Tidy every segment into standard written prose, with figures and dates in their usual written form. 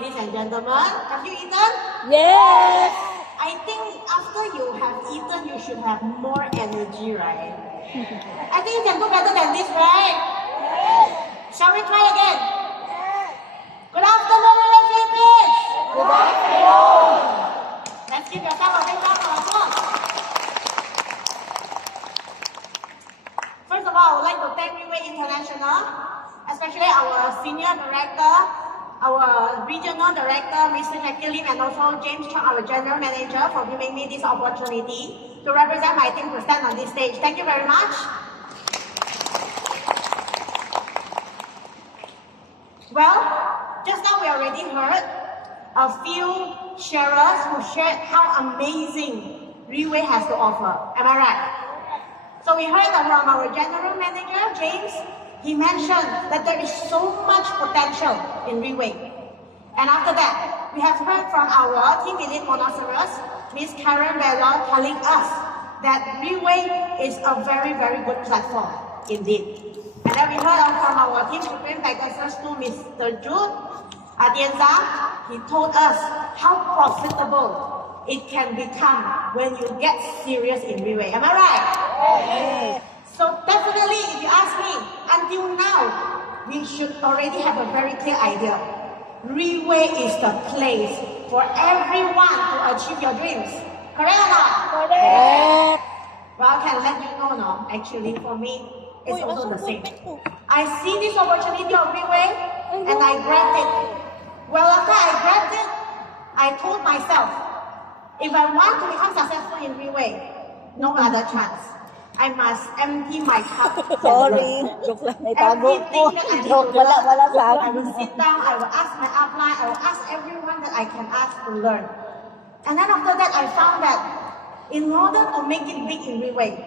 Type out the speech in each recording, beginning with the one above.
ladies and gentlemen. Have you eaten? Yes! I think after you have eaten, you should have more energy, right? I think you can do better than this, right? Yes. Shall we try again? Yes. Good afternoon, Philippines. Good afternoon! Let's give yourself a big round of applause. First of all, I would like to thank Riway International, especially our senior director, our regional director, Mr. Jackie Lim, and also James Chung, our general manager, for giving me this opportunity to represent my team to stand on this stage. Thank you very much. Well, just now we already heard a few sharers who shared how amazing Riway has to offer. Am I right? So we heard from our general manager, James. He mentioned that there is so much potential in Riway. And after that, we have heard from our team elite monoceros, Miss Karen Bella, telling us that Riway is a very, very good platform indeed. And then we heard from our team supreme Pegasus to Mr. Jude Atienza. He told us how profitable it can become when you get serious in Riway. Am I right? Yes. So definitely, if you ask me, until now, we should already have a very clear idea. Riway is the place for everyone to achieve your dreams. Correct or not? Correct! Well, I can let you know, no? Actually, for me, it's also the same. I see this opportunity of Riway, and I grabbed it. Well, after I grabbed it, I told myself, if I want to become successful in Riway, no other chance. I must empty my cup. Sorry, joke lang, naitago ko. Joke, wala sa I will akin. sit down, I will ask my upline, I will ask everyone that I can ask to learn. And then after that, I found that in order to make it big in Riway,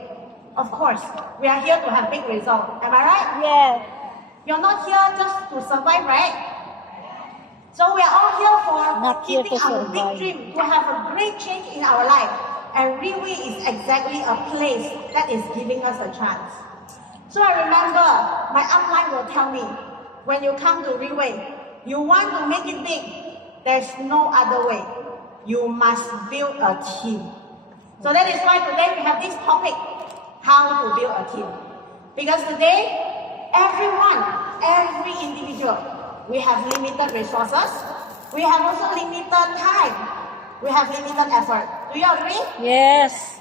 of course, we are here to have big results. Am I right? Yes. You're not here just to survive, right? So we are all here for Not here keeping to our big survive. dream, to have a great change in our life. And Riway is exactly a place that is giving us a chance. So I remember my upline will tell me, when you come to Riway, you want to make it big, there's no other way. You must build a team. So that is why today we have this topic, how to build a team. Because today, everyone, every individual, we have limited resources, we have also limited time, we have limited effort. Do you agree? Yes.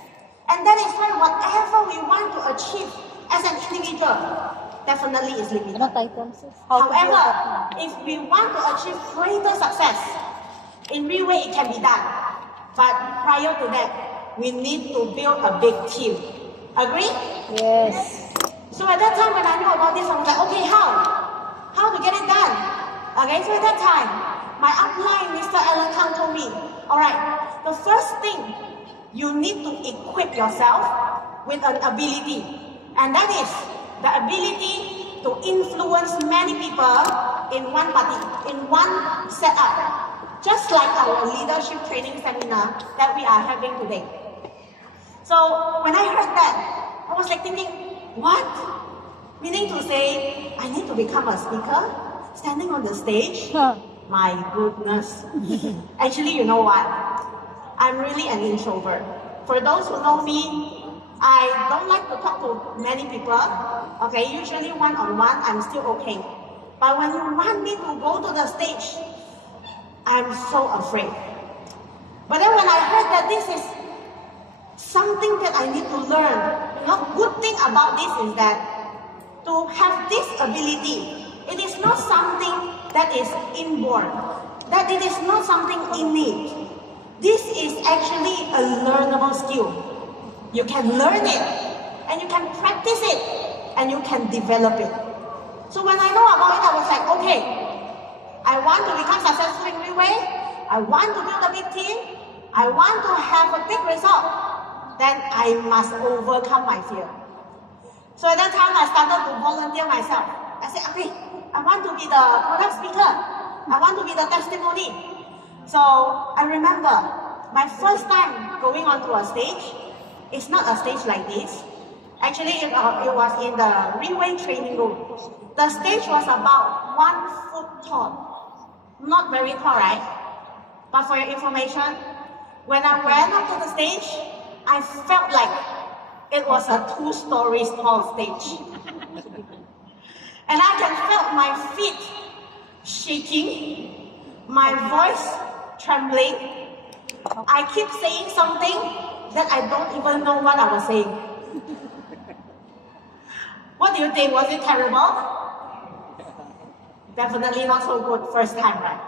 And that is why whatever we want to achieve as an individual, definitely is limited. Ano title, sis? How to build However, a team. if we want to achieve greater success, in Riway it can be done. But prior to that, we need to build a big team. Agree? Yes. So at that time when I knew about this, I was like, okay, how? How to get it done? Okay, so at that time, my upline, Mr. Alan Kang, told me, all right, the first thing, you need to equip yourself with an ability. And that is the ability to influence many people in one party, in one setup. Just like our leadership training seminar that we are having today. So when I heard that, I was like thinking, what? Meaning to say, I need to become a speaker, standing on the stage? Huh. My goodness. Actually, you know what? I'm really an introvert. For those who know me, I don't like to talk to many people. Okay, usually one-on-one, I'm still okay. But when you want me to go to the stage, I'm so afraid. But then when I heard that this is something that I need to learn, good thing about this is that to have this ability, it is not something that is inborn, that it is not something innate. This is actually a learnable skill. You can learn it, and you can practice it, and you can develop it. So when I know about it, I was like, okay, I want to become successful in Riway, I want to build a big team, I want to have a big result, then I must overcome my fear. So at that time, I started to volunteer myself. I said, okay, I want to be the product speaker. I want to be the testimony. So I remember my first time going onto a stage. It's not a stage like this. Actually, it was in the Riway training room. The stage was about 1 foot tall. Not very tall, right? But for your information, when I went up to the stage, I felt like it was a 2 stories tall stage. And I can feel my feet shaking, my voice trembling. I keep saying something that I don't even know what I was saying. What do you think? Was it terrible? Definitely not so good first time, right?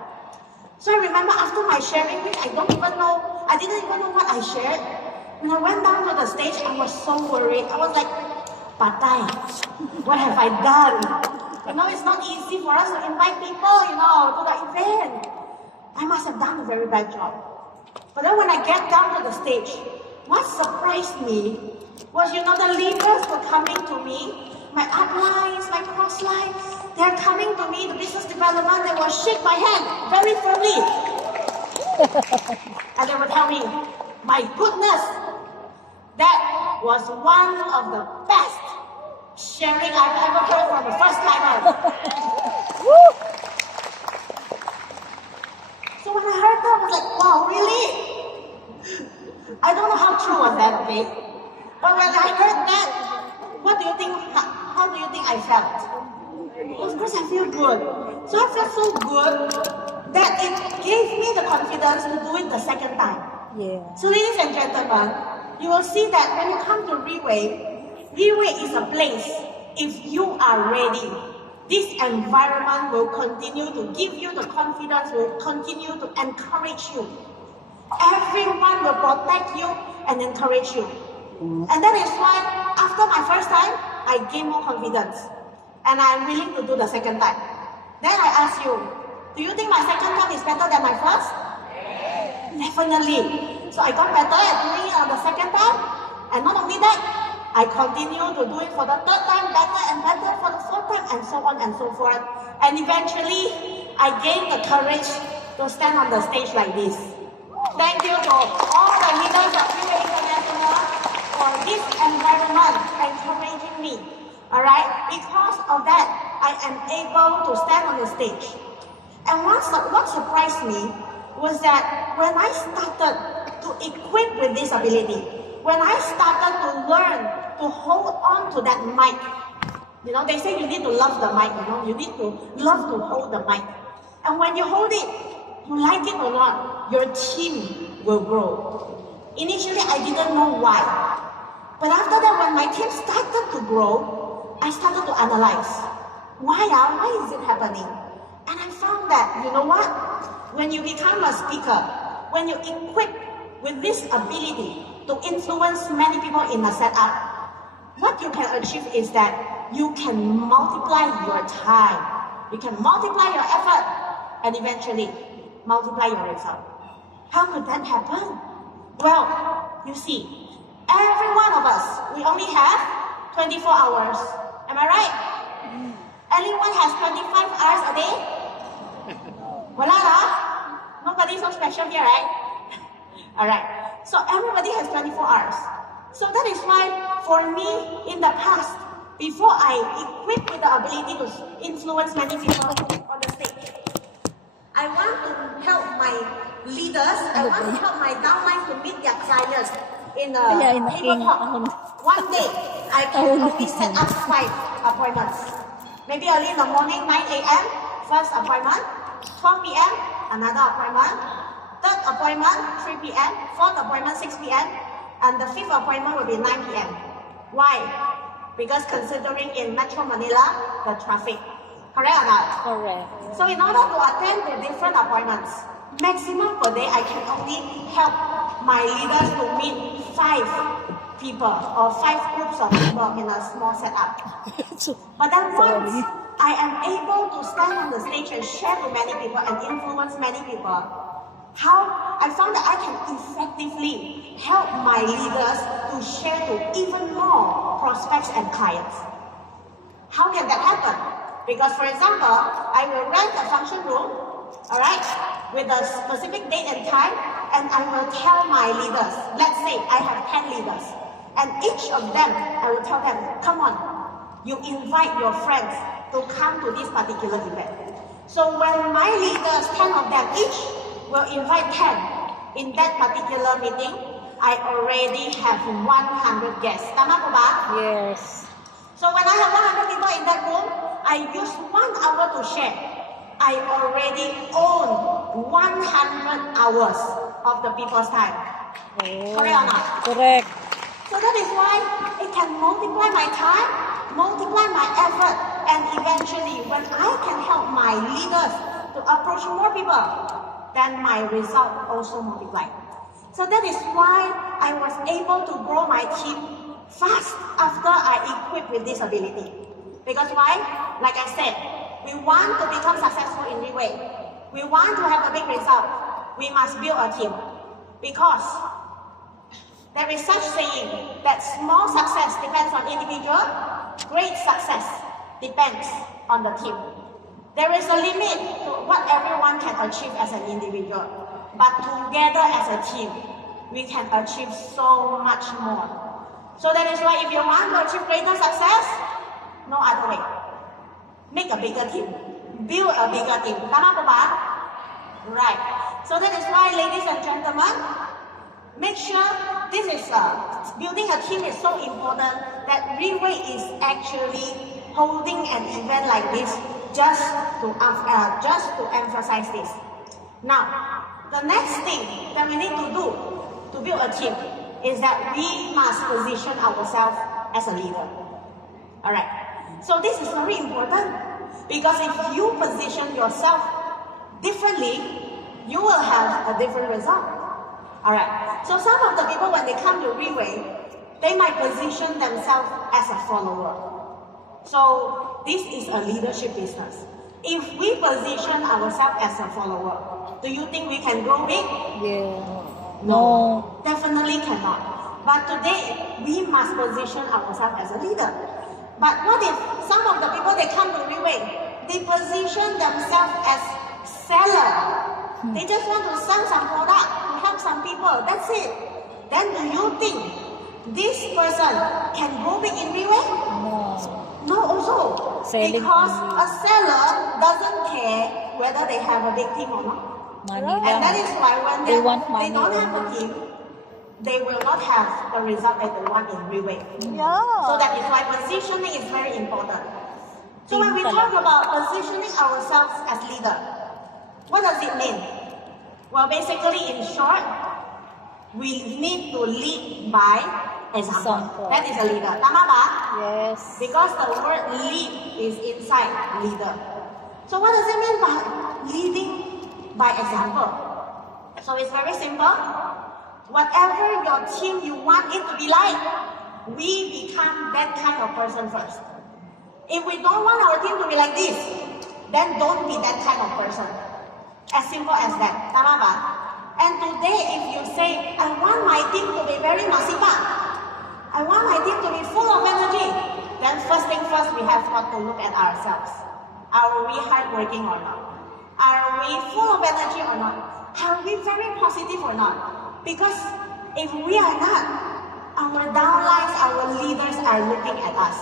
So I remember after my sharing, which I didn't even know what I shared. When I went down to the stage, I was so worried. I was like, Patai, what have I done? It's not easy for us to invite people, to the event. I must have done a very bad job. But then when I get down to the stage, what surprised me was, the leaders were coming to me, my uplines, my crosslines, they're coming to me, the business development, they will shake my hand very firmly. And they will tell me, my goodness, that was one of the best sharing I've ever heard from a first timer. So when I heard that, I was like, wow, really? I don't know how true was that, okay? But when I heard that, how do you think I felt? Of course, I feel good. So I felt so good that it gave me the confidence to do it the second time. Yeah. So ladies and gentlemen, you will see that when you come to Riway is a place, if you are ready, this environment will continue to give you the confidence, will continue to encourage you. Everyone will protect you and encourage you. And that is why after my first time, I gained more confidence. And I'm willing to do the second time. Then I ask you, do you think my second time is better than my first? Definitely. So I got better at doing it on the second time. And not only that, I continue to do it for the third time, better and better for the fourth time, and so on and so forth. And eventually, I gained the courage to stand on the stage like this. Thank you to all the leaders of Riway International for this environment encouraging me. Alright? Because of that, I am able to stand on the stage. And what surprised me was that when I started to equip with this ability, when I started to learn to hold on to that mic, they say you need to love the mic, you need to love to hold the mic. And when you hold it, you like it or not, your team will grow. Initially, I didn't know why. But after that, when my team started to grow, I started to analyze. Why is it happening? And I found that, you know what? When you become a speaker, when you equip with this ability to influence many people in a setup, what you can achieve is that you can multiply your time, you can multiply your effort, and eventually multiply your result. How could that happen? Well, you see, every one of us, we only have 24 hours. Am I right? Anyone has 25 hours a day? Wala lah? Nobody so special here, right? Alright. So everybody has 24 hours. So that is why, for me, in the past, before I equipped with the ability to influence many people on the stage, I want to help my leaders, I want to help my downlines to meet their clients in a paper talk. One day, I can only set up 5 appointments. Maybe early in the morning, 9 a.m., first appointment, 12 p.m., another appointment, third appointment, 3 p.m., fourth appointment, 6 p.m., and the fifth appointment will be 9 p.m. Why? Because considering in Metro Manila, the traffic. Correct or not? Correct. So in order to attend to different appointments, maximum per day, I can only help my leaders to meet 5 people or 5 groups of people in a small setup. But then once I am able to stand on the stage and share to many people and influence many people, how I found that I can effectively help my leaders to share to even more prospects and clients. How can that happen? Because for example, I will rent a function room, alright, with a specific date and time, and I will tell my leaders, let's say I have 10 leaders, and each of them, I will tell them, come on, you invite your friends to come to this particular event. So when my leaders, 10 of them each, will invite 10 in that particular meeting, I already have 100 guests. Tama po ba? Yes. So when I have 100 people in that room, I use 1 hour to share. I already own 100 hours of the people's time. Oh. Correct or not? Correct. So that is why it can multiply my time, multiply my effort, and eventually when I can help my leaders to approach more people, then my result also multiply. So that is why I was able to grow my team fast after I equipped with this ability. Because why? Like I said, we want to become successful in Riway. We want to have a big result. We must build a team. Because there is such saying that small success depends on individual, great success depends on the team. There is a limit to what everyone can achieve as an individual. But together as a team, we can achieve so much more. So that is why if you want to achieve greater success, no other way. Make a bigger team. Build a bigger team. Tama po ba? Right. So that is why, ladies and gentlemen, make sure this is building a team is so important that Riway is actually holding an event like this just to emphasize this. Now, the next thing that we need to do to build a team is that we must position ourselves as a leader. Alright, so this is very important because if you position yourself differently, you will have a different result. Alright, so some of the people when they come to Riway, they might position themselves as a follower. So this is a leadership business. If we position ourselves as a follower, do you think we can grow big? Yeah. No, definitely cannot. But today, we must position ourselves as a leader. But what if some of the people they come to Riway, they position themselves as seller? They just want to sell some product to help some people. That's it. Then do you think this person can grow big in Riway? No. No, also. Selling Because only. a seller doesn't care whether they have a big team or not. Money And lang. that is why when They want they money don't have a only. team, they will not have the result that they want in Riway. Yeah. So that is why positioning is very important. So when we Team talk talaga. about positioning ourselves as leader, what does it mean? Well, basically, in short, we need to lead by example. Example. That is a leader. Tama ba? Yes. Because the word lead is inside leader. So what does it mean by leading by example? So it's very simple. Whatever your team you want it to be like, we become that kind of person first. If we don't want our team to be like this, then don't be that kind of person. As simple as that. Tama ba? And today, if you say, I want my team to be very masipag, I want my team to be full of energy, then first thing first, we have got to look at ourselves. Are we hardworking or not? Are we full of energy or not? Are we very positive or not? Because if we are not, our downlines, our leaders are looking at us.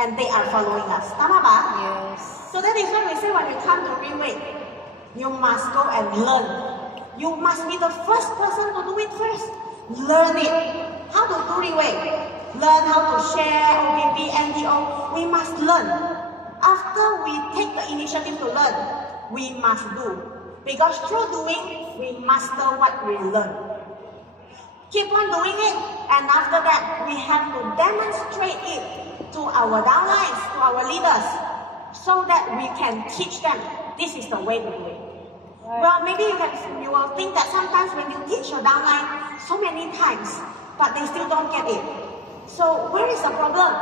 And they are following us. Tama ba? Yes. So that is why we say when you come to Riway, you must go and learn. You must be the first person to do it first. Learn it. How to do Riway? Learn how to share, OBB, NDO. We must learn. After we take the initiative to learn, we must do. Because through doing, we master what we learn. Keep on doing it, and after that, we have to demonstrate it to our downlines, to our leaders, so that we can teach them this is the way to do it. Right. Well, maybe you will think that sometimes when you teach your downline so many times, but they still don't get it. So where is the problem?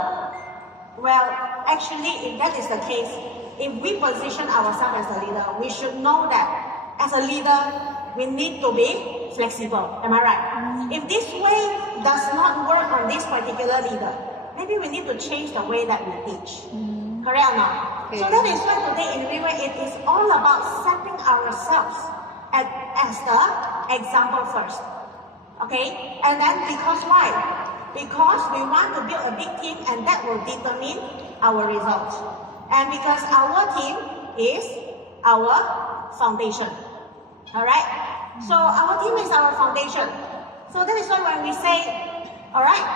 Well, actually, if that is the case, if we position ourselves as a leader, we should know that as a leader, we need to be flexible. Am I right? If this way does not work on this particular leader, maybe we need to change the way that we teach. Correct or not? Okay. So that is why today in Riway, it is all about setting ourselves as the example first. Okay? And then because why? Because we want to build a big team and that will determine our results. And because our team is our foundation. Alright? So our team is our foundation. So that is why when we say, alright,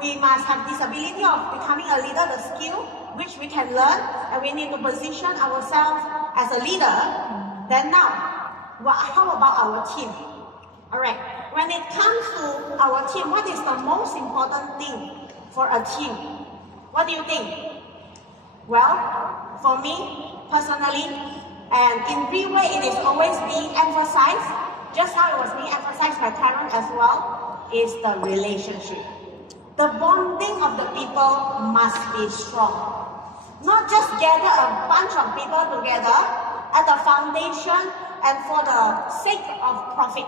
we must have this ability of becoming a leader, the skill which we can learn, and we need to position ourselves as a leader. Then now, how about our team? Alright, when it comes to our team, what is the most important thing for a team? What do you think? Well, for me, personally, and in Riway, it is always being emphasized, just how it was being emphasized by Karen as well, is the relationship. The bonding of the people must be strong. Not just gather a bunch of people together at the foundation and for the sake of profit.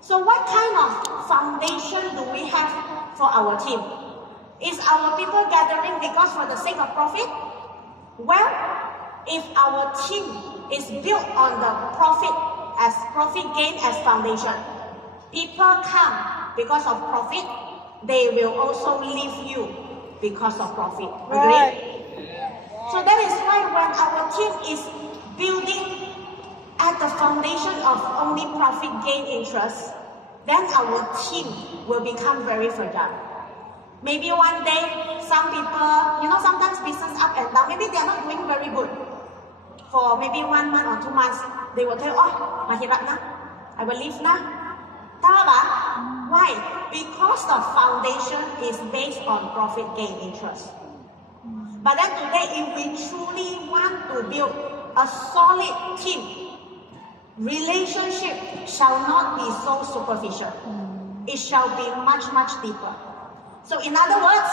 So what kind of foundation do we have for our team? Is our people gathering because for the sake of profit? Well, if our team is built on the profit gain as foundation, people come because of profit, they will also leave you because of profit. Agree? So that is why when our team is building at the foundation of only profit gain interest, then our team will become very fragile. Maybe one day, some people, sometimes business up and down, maybe they are not doing very good. For maybe 1 month or 2 months, they will tell, oh, mahirap na, I will leave na. Tama ba? Why? Because the foundation is based on profit gain interest. But then today, if we truly want to build a solid team, relationship shall not be so superficial. It shall be much, much deeper. So in other words,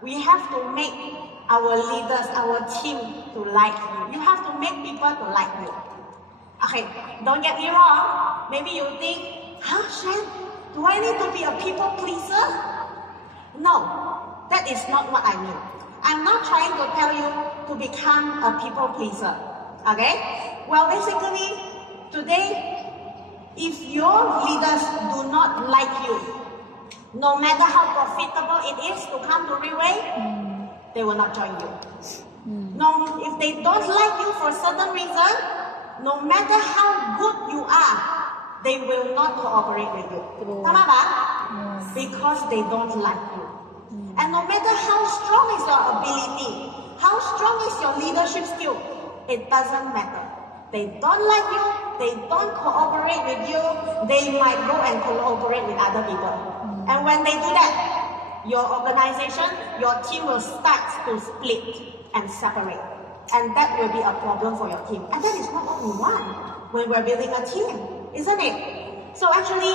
we have to make our leaders, our team to like you. You have to make people to like you. Okay, don't get me wrong. Maybe you think, Shen, do I need to be a people pleaser? No, that is not what I mean. I'm not trying to tell you to become a people pleaser. Okay? Well, basically, today, if your leaders do not like you, no matter how profitable it is to come to Riway, they will not join you. No, if they don't like you for a certain reason, no matter how good you are, they will not cooperate with you. Tama ba? Because they don't like you. And no matter how strong is your ability, how strong is your leadership skill, it doesn't matter. They don't like you, they don't cooperate with you, they might go and cooperate with other people. And when they do that, your organization, your team will start to split and separate. And that will be a problem for your team. And that is not what we want when we're building a team, isn't it? So actually,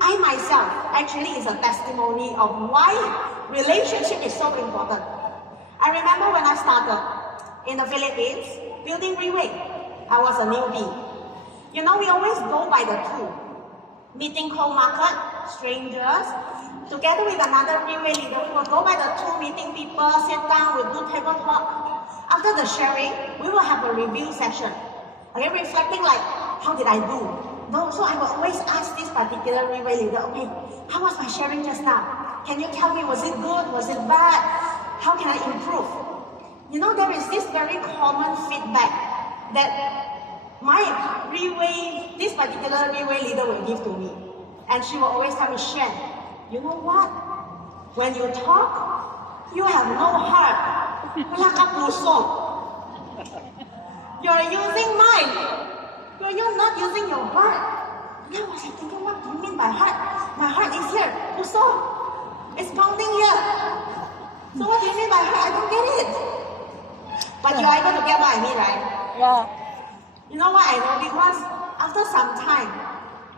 I myself actually is a testimony of why relationship is so important. I remember when I started in the Philippines, building Riway, I was a newbie. We always go by the two. Meeting co-market, strangers, together with another Riway leader, we will go by the two, meeting people, sit down, we'll do table talk. After the sharing, we will have a review session. Okay, reflecting like, how did I do? No, so I will always ask this particular Riway leader, okay, how was my sharing just now? Can you tell me, was it good? Was it bad? How can I improve? There is this very common feedback that this particular Riway leader will give to me. And she will always tell me, Shen, you know what? When you talk, you have no heart. Wala ka puso. You're using mind. You're not using your heart. And I was thinking, what do you mean by heart? My heart is here. Puso. It's pounding here. So what do you mean by heart? I don't get it. But you're able to get what I mean, right? Yeah. You know what I know? Because after some time,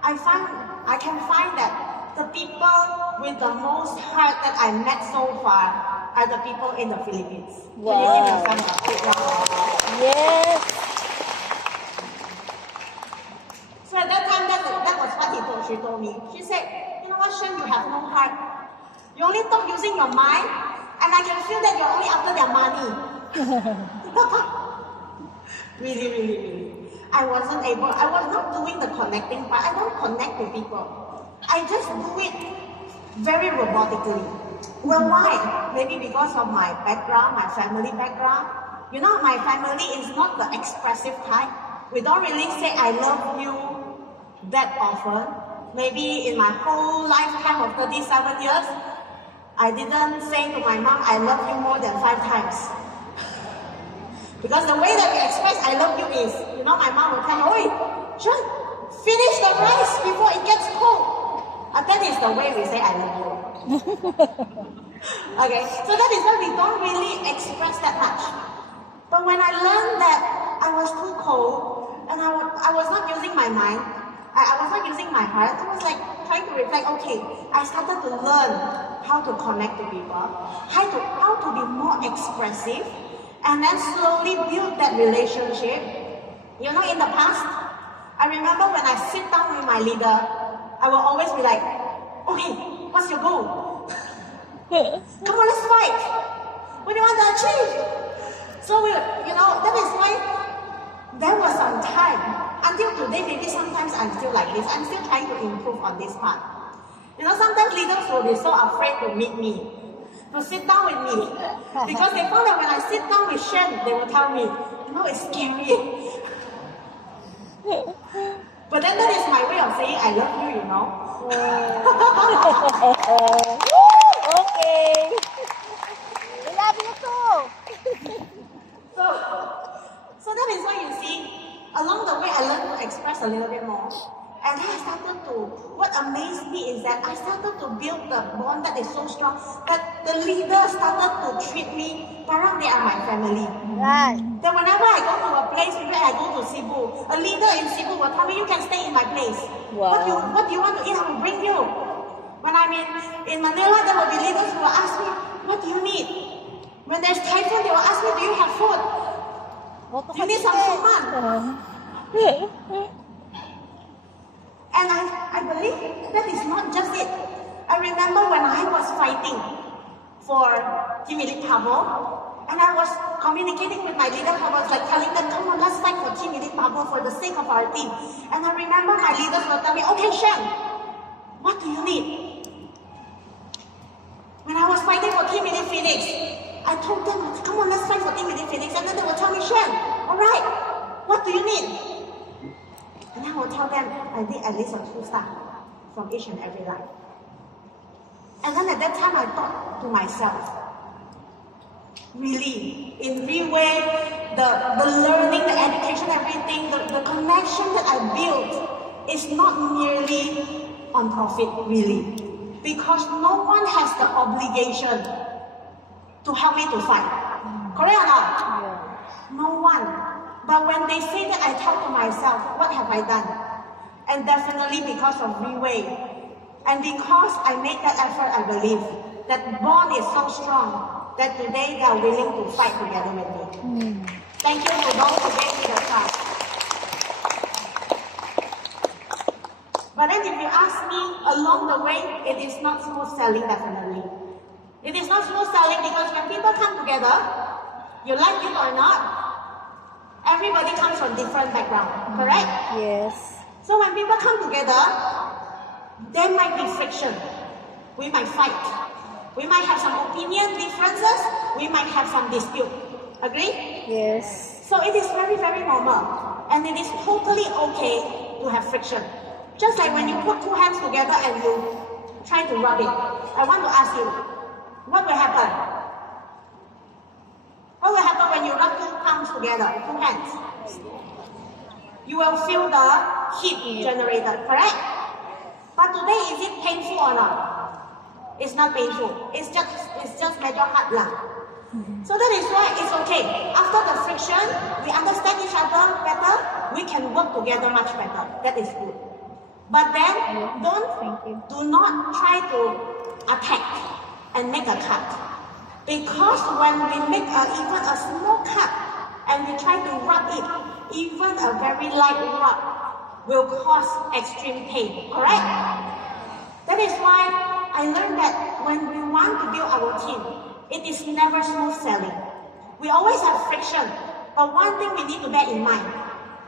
I can find that the people with the most heart that I met so far are the people in the Philippines. Wow. Can you give yourself a big round? Yes. So at that time, that was what she told me. She said, you know what, Shen, you have no heart. You only talk using your mind, and I can feel that you're only after their money. Really, really, really. I was not doing the connecting part. I don't connect with people. I just do it very robotically. Well, why? Maybe because of my background, my family background. You know, my family is not the expressive type. We don't really say I love you that often. Maybe in my whole lifetime of 37 years, I didn't say to my mom, I love you more than 5 times. Because the way that we express I love you is, you know, my mom will tell me, "Oi, Shun, finish the rice before it gets cold." And that is the way we say I love you. Okay, so that is why we don't really express that much. But when I learned that I was too cold and I was not using my mind, I was not using my heart, I was like trying to reflect, okay, I started to learn how to connect to people, how to be more expressive, and then slowly build that relationship. You know, in the past, I remember when I sit down with my leader, I will always be like, okay, what's your goal? Come on, let's fight. What do you want to achieve? So, you know, that is why there was some time. Until today, maybe sometimes I'm still like this. I'm still trying to improve on this part. You know, sometimes leaders will be so afraid to meet me, to sit down with me. Because they found that when I sit down with Shen, they will tell me, you know, it's scary. But then that is my way of saying I love you, you know. Okay. I love you too. So that is why you see, along the way I learned to express a little bit more. And then I started to, what amazed me is that I started to build the bond that is so strong that the leader started to treat me, parang they are my family. Right. That whenever I go to a place, maybe I go to Cebu, a leader in Cebu will tell me, you can stay in my place. Wow. What do you want to eat? I will bring you. When I'm in Manila, there will be leaders who will ask me, what do you need? When there's typhoon, they will ask me, do you have food? You need some suman. And I believe that is not just it. I remember when I was fighting for Team Elite Pavo, and I was communicating with my leader, I was like telling them, come on, let's fight for Team Elite Pavo for the sake of our team. And I remember my leaders will tell me, okay, Shen, what do you need? When I was fighting for Team Elite Phoenix, I told them, come on, let's fight for Team Elite Phoenix. And then they will tell me, Shen, all right, what do you need? And I will tell them, I need at least a 2-star from each and every line. And then at that time, I thought to myself, really, in Riway, the learning, the education, everything, the connection that I built is not merely on profit, really. Because no one has the obligation to help me to fight. Correct or not? Yeah. No one. But when they say that, I tell to myself, what have I done? And definitely because of Riway. And because I made that effort, I believe that bond is so strong that today they are willing to fight together with me. Thank you to those who gave me the trust. But then if you ask me, along the way, it is not smooth sailing, definitely. It is not smooth sailing because when people come together, you like it or not, everybody comes from different background, correct? Yes. So when people come together, there might be friction. We might fight. We might have some opinion differences. We might have some dispute. Agree? Yes. So it is very, very normal. And it is totally okay to have friction. Just like when you put 2 hands together and you try to rub it. I want to ask you, what will happen? What will happen when you rub 2 palms together, 2 hands? You will feel the heat generated, correct? But today, is it painful or not? It's not painful. It's just major hard lah. So that is why it's okay. After the friction, we understand each other better. We can work together much better. That is good. But then, do not try to attack and make a cut. Because when we make even a small cut and we try to rub it, even a very light rub will cause extreme pain, correct? That is why I learned that when we want to build our team, it is never smooth sailing. We always have friction, but one thing we need to bear in mind,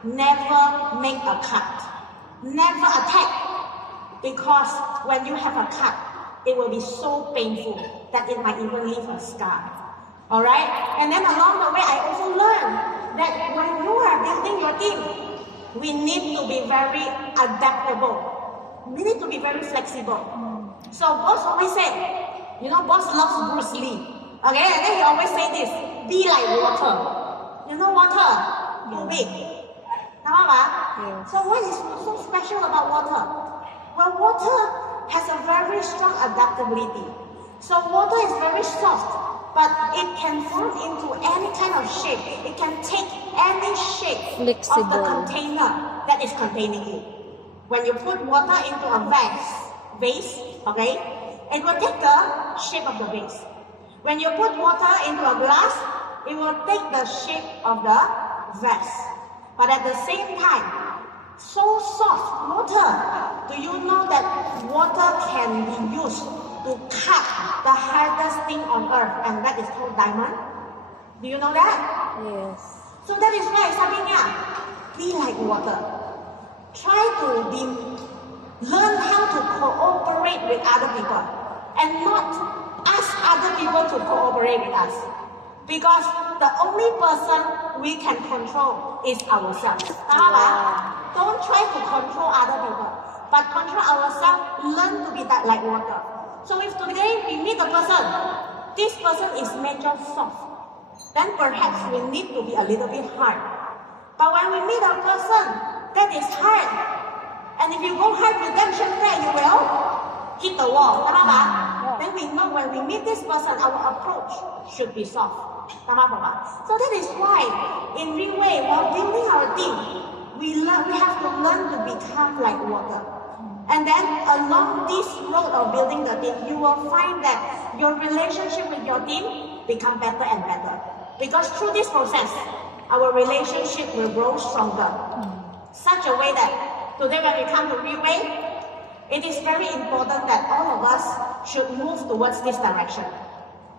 never make a cut. Never attack, because when you have a cut, it will be so painful that it might even leave a scar. All right? And then along the way, I also learned that when you are building your team, we need to be very adaptable. We need to be very flexible. So boss always say, you know, boss loves Bruce Lee. Okay, and then he always say this, be like water. You know water? Too big. Yes. So what is so special about water? Well, water has a very strong adaptability. So water is very soft, but it can form into any kind of shape. It can take any shape of the Flexible. container that is containing it. When you put water into a vase, okay, it will take the shape of the vase. When you put water into a glass, it will take the shape of the vase. But at the same time, so soft water. Do you know that water can be used to cut the hardest thing on earth, and that is called diamond? Do you know that? Yes. So that is why, Sabinya, be like water. Try to learn how to cooperate with other people and not ask other people to cooperate with us. Because the only person we can control is ourselves. Don't try to control other people, but control ourselves, learn to be that like water. So if today we meet a person, this person is nature soft, then perhaps we need to be a little bit hard. But when we meet a person that is hard, and if you go hard with them, you will hit the wall. Then we know when we meet this person, our approach should be soft. So that is why in Riway, while building our team, we have to learn to become like water. And then along this road of building the team, you will find that your relationship with your team become better and better. Because through this process, our relationship will grow stronger. Such a way that today when we come to Riway, it is very important that all of us should move towards this direction.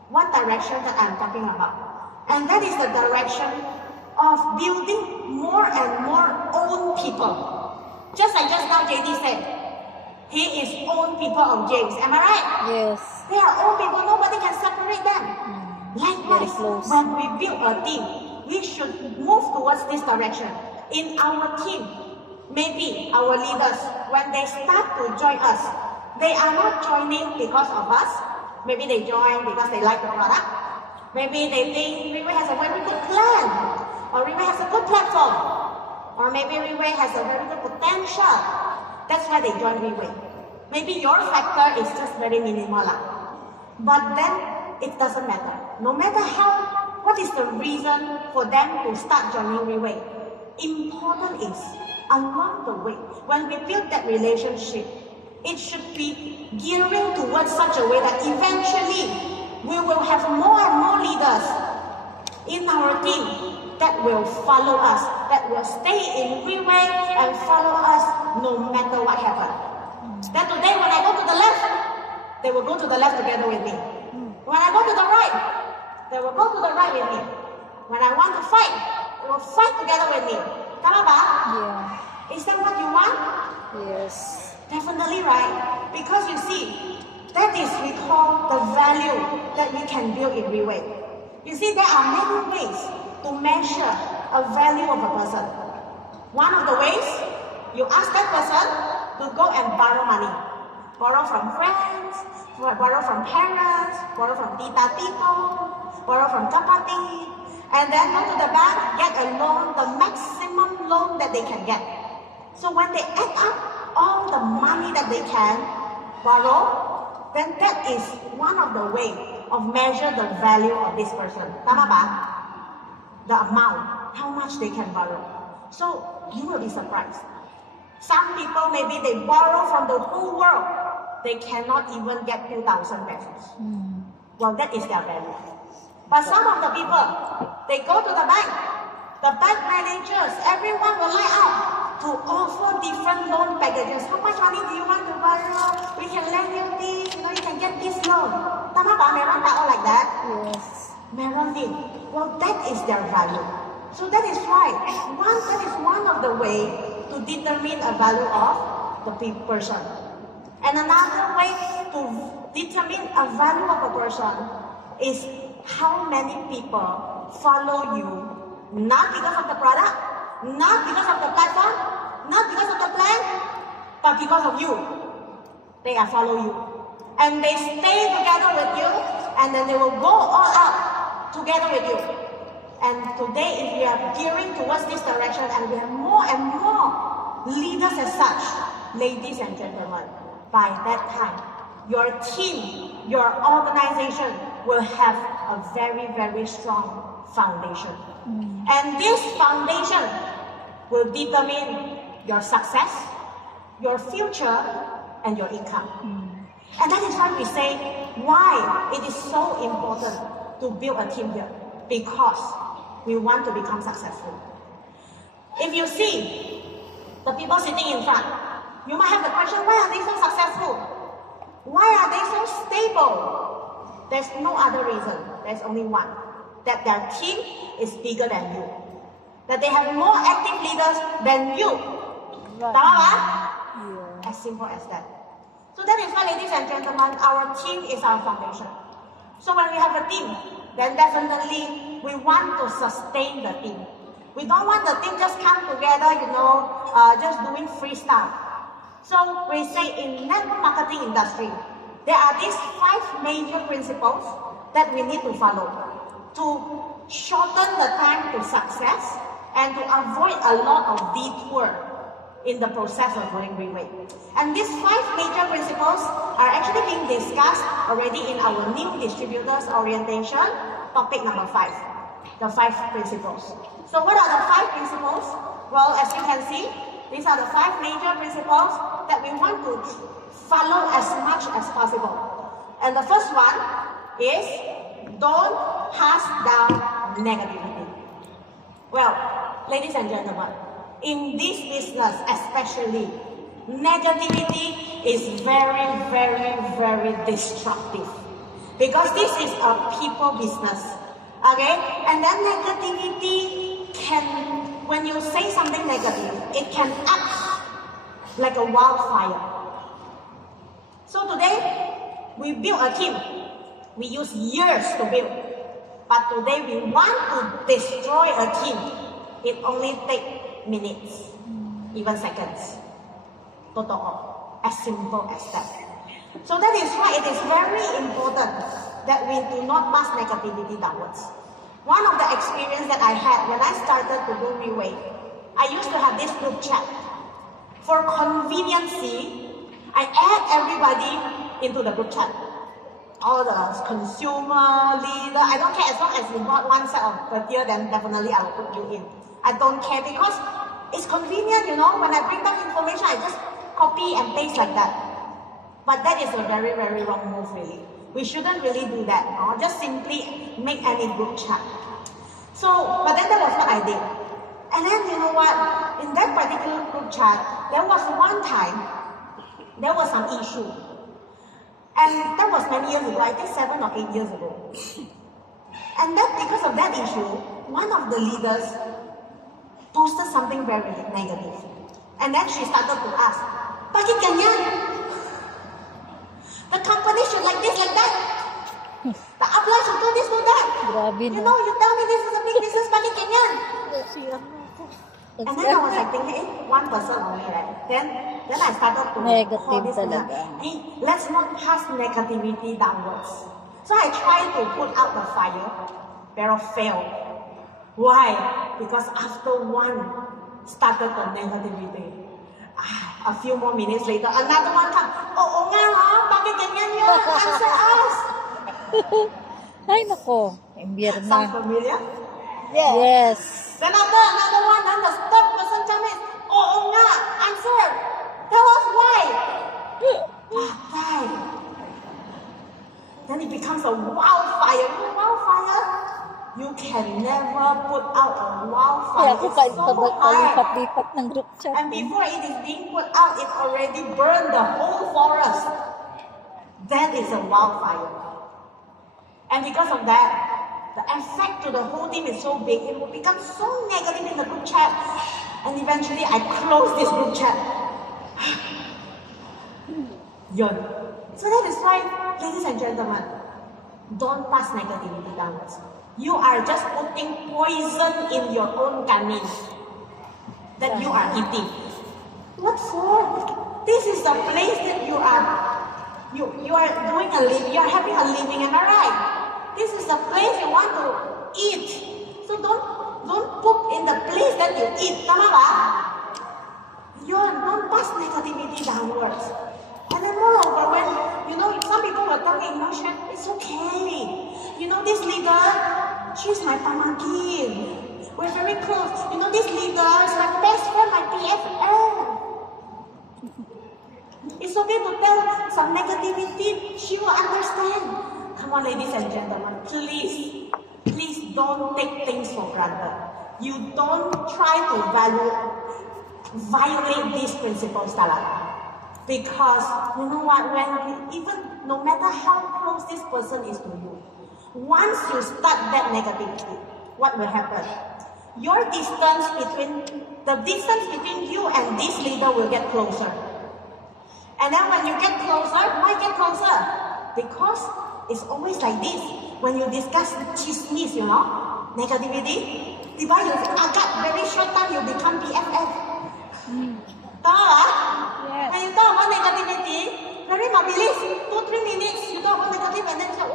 What direction that I'm talking about? And that is the direction of building more and more own people. Just like just now JD said, he is own people of James. Am I right? Yes. They are own people, nobody can separate them. Very Likewise, close. when we build a team, we should move towards this direction. In our team, maybe our leaders, when they start to join us, they are not joining because of us. Maybe they join because they like the product. Maybe they think Riway has a very good plan, or Riway has a good platform, or maybe Riway has a very good potential. That's why they join Riway. Maybe your factor is just very minimal. But then it doesn't matter. No matter what is the reason for them to start joining Riway, important is along the way, when we build that relationship, it should be gearing towards such a way that eventually we will have more and more leaders in our team that will follow us, that will stay in Riway and follow us no matter what happens. That today when I go to the left, they will go to the left together with me. When I go to the right, they will go to the right with me. When I want to fight, they will fight together with me. Yeah. Is that what you want? Yes. Definitely right. Because you see, that is we call the value that we can build in Riway. You see, there are many ways to measure a value of a person. One of the ways, you ask that person to go and borrow money. Borrow from friends, borrow from parents, borrow from tita tito, borrow from kapati, and then go to the bank, get a loan, the maximum loan that they can get. So when they add up all the money that they can borrow, then that is one of the ways of measure the value of this person. Tama ba? The amount, how much they can borrow. So you will be surprised. Some people, maybe they borrow from the whole world. They cannot even get 2,000 pesos. Well, that is their value. But some of the people, they go to the bank. The bank managers, everyone will line up to offer different loan packages. How much money do you want to borrow? We can lend you this, you can get this loan. Tama ba? Meron tao like that? Yes. Meron din. Well, that is their value. So that is why, that is one of the way to determine a value of the person. And another way to determine a value of a person is how many people follow you, not because of the product, not because of the platform, not because of the plan, but because of you. They are follow you. And they stay together with you, and then they will go all out together with you. And today, if we are gearing towards this direction, and we have more and more leaders as such, ladies and gentlemen, by that time, your team, your organization will have a very, very strong foundation. And this foundation will determine your success, your future, and your income. And that is why we say why it is so important to build a team here, because we want to become successful. If you see the people sitting in front, you might have the question, why are they so successful? Why are they so stable? There's no other reason. There's only one. That their team is bigger than you. That they have more active leaders than you. Yeah. As simple as that. So that is why, ladies and gentlemen, our team is our foundation. So when we have a team, then definitely we want to sustain the team. We don't want the team just come together, just doing freestyle. So we say in network marketing industry, there are these 5 major principles that we need to follow to shorten the time to success and to avoid a lot of detour in the process of doing Riway. And these 5 major principles are actually being discussed already in our new distributors orientation, topic number 5, the 5 principles. So what are the 5 principles? Well, as you can see, these are the 5 major principles that we want to follow as much as possible. And the first one is don't pass down negativity. Well, ladies and gentlemen, in this business especially, negativity is very, very, very destructive. Because this is a people business. Okay? And then negativity can, when you say something negative, it can act like a wildfire. So today, we build a team. We use years to build. But today, we want to destroy a team. It only takes minutes, even seconds. Total. As simple as that. So that is why it is very important that we do not pass negativity downwards. One of the experiences that I had when I started to do Riway, I used to have this group chat. For conveniency, I add everybody into the group chat. All the consumer, leader, I don't care, as long as you bought one set of criteria, then definitely I will put you in. I don't care because it's convenient, when I bring down information, I just copy and paste like that. But that is a very, very wrong move, really. We shouldn't really do that, or just simply make any group chat. So, but then that was what I did. And then, you know what? In that particular group chat, there was one time, there was some issue. And that was many years ago, I think 7 or 8 years ago. And that, because of that issue, one of the leaders posted something very negative. And then she started to ask, bakit ganyan? The company should like this, like that. The upline should do this, do that. You tell me this is a big business, bakit ganyan? And then I was like thinking, one person only, right? Then I started to call this hey, let's not pass negativity downwards. So I tried to put out the fire, but failed. Why? Because after one started the negativity, a few more minutes later, another one comes. Oo nga ha, bakit ganyan yun? Answer us! Ay nako, imbierna. Sound familiar? Yes. Then another one, then the third person comes in. Oo nga, answer. Tell us why. Why? Then it becomes a wildfire. Wildfire? You can never put out a wildfire. It's so hard. And before it is being put out, it already burned the whole forest. That is a wildfire. And because of that, the effect to the whole team is so big, it will become so negative in the group chat. And eventually, I close this group chat. So that is why, ladies and gentlemen, Don't pass negativity downwards. You are just putting poison in your own tummy that you are eating. What for? This is the place that you are doing a living, you are having a living, am I right? This is the place you want to eat. So don't poop in the place that you eat. Tama ba? Don't pass negativity downwards. And then moreover, when, some people will tell me, emotion, it's okay. This leader, she's my pamangkin. We're very close. This leader is my best friend, my BFF. It's okay to tell some negativity. She will understand. Come on, ladies and gentlemen, please don't take things for granted. You don't try to violate these principles, talaga. Because you know what, even no matter how close this person is to you, once you start that negativity, what will happen? The distance between you and this leader will get closer. And then when you get closer, why get closer? Because it's always like this. When you discuss chismis, negativity, diba, you agak very short time you become BFF. Yes. When you talk about negativity, very mabilis, 2-3 minutes, you talk about negative and then you say,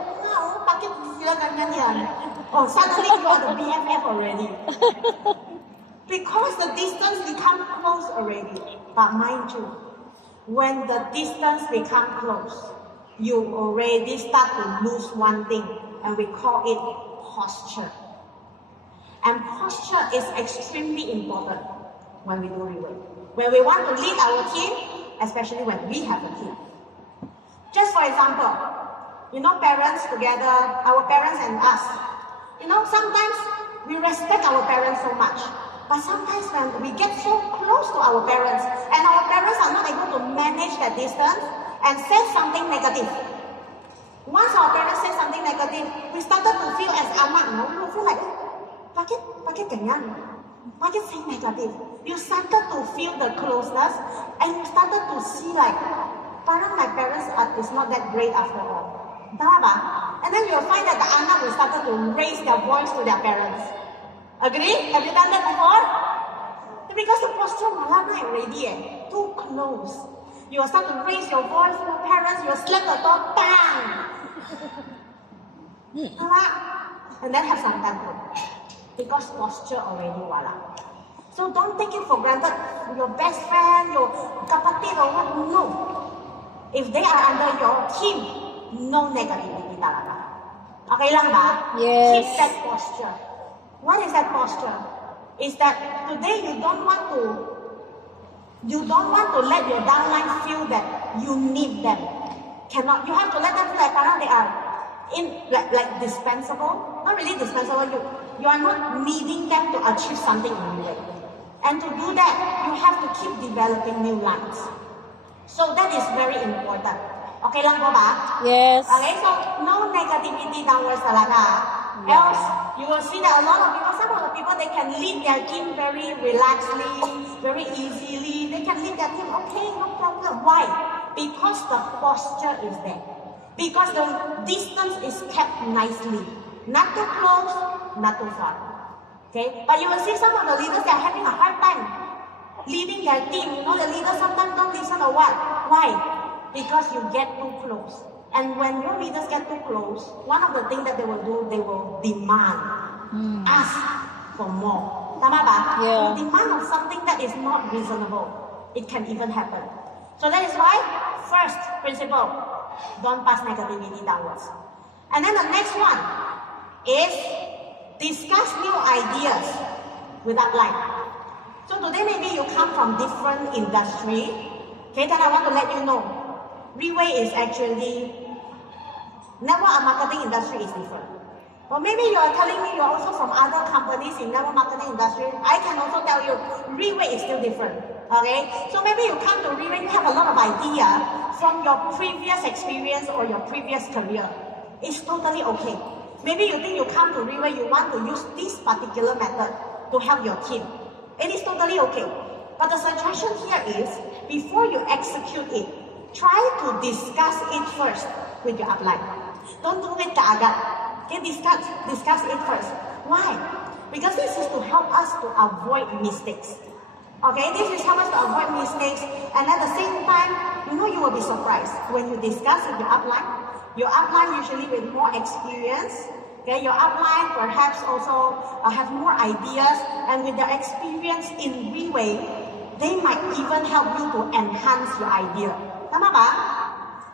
bakit sila ganyan yan? Suddenly you are the BFF already. Because the distance becomes close already. But mind you, when the distance becomes close, you already start to lose one thing, and we call it posture. And posture is extremely important when we do Riway. When we want to lead our team, especially when we have a team. Just for example, parents together, our parents and us. Sometimes we respect our parents so much. But sometimes when we get so close to our parents, and our parents are not able to manage that distance and say something negative. Once our parents say something negative, we started to feel as anak, we will feel like, bakit ganyan? Bakit say negative? You started to feel the closeness, and you started to see like, parang my parents is not that great after all. Tama ba? And then you'll find that the anak will start to raise their voice to their parents. Agree? Have you done that before? Because the posture malala already, too close. You will start to raise your voice to your parents, you will slam the door, bang! And then have some temper. Because posture already wala. So don't take it for granted. Your best friend, your kapatid or what, no. If they are under your team, no negativity talaga. Okay lang ba? Yes. Keep that posture. What is that posture? Is that today you don't want to let your downline feel that you need them. You have to let them feel like they are like dispensable. Not really dispensable. You are not needing them to achieve something in a way. And to do that, you have to keep developing new lines. So that is very important. Okay lang po ba? Yes. Okay, so no negativity downwards talaga. Else, you will see that a lot of people, some of the people, they can lead their team very relaxedly, very easily. They can lead their team, okay, no problem. Why? Because the posture is there. Because the distance is kept nicely. Not too close, not too far. Okay? But you will see some of the leaders, they are having a hard time leading their team. The leaders sometimes don't listen or what? Why? Because you get too close. And when your leaders get too close, one of the things that they will do, they will demand, ask for more. Tama ba? Yeah. You demand of something that is not reasonable. It can even happen. So that is why, first principle, don't pass negativity downwards. And then the next one is discuss new ideas with upline. So today maybe you come from different industry. Okay, then I want to let you know, Riway is actually, network and marketing industry is different. Or maybe you are telling me you are also from other companies in network marketing industry. I can also tell you, Riway is still different. Okay? So maybe you come to Riway, you have a lot of idea from your previous experience or your previous career. It's totally okay. Maybe you think you come to Riway, you want to use this particular method to help your team. It is totally okay. But the suggestion here is, before you execute it, try to discuss it first with your upline. Don't do it kaagad. Okay, discuss it first. Why? Because this is to help us to avoid mistakes. Okay, this is help us to avoid mistakes, and at the same time, you will be surprised when you discuss with your upline. Your upline usually with more experience. Okay, your upline perhaps also have more ideas, and with their experience in Riway, they might even help you to enhance your idea. Tama ba?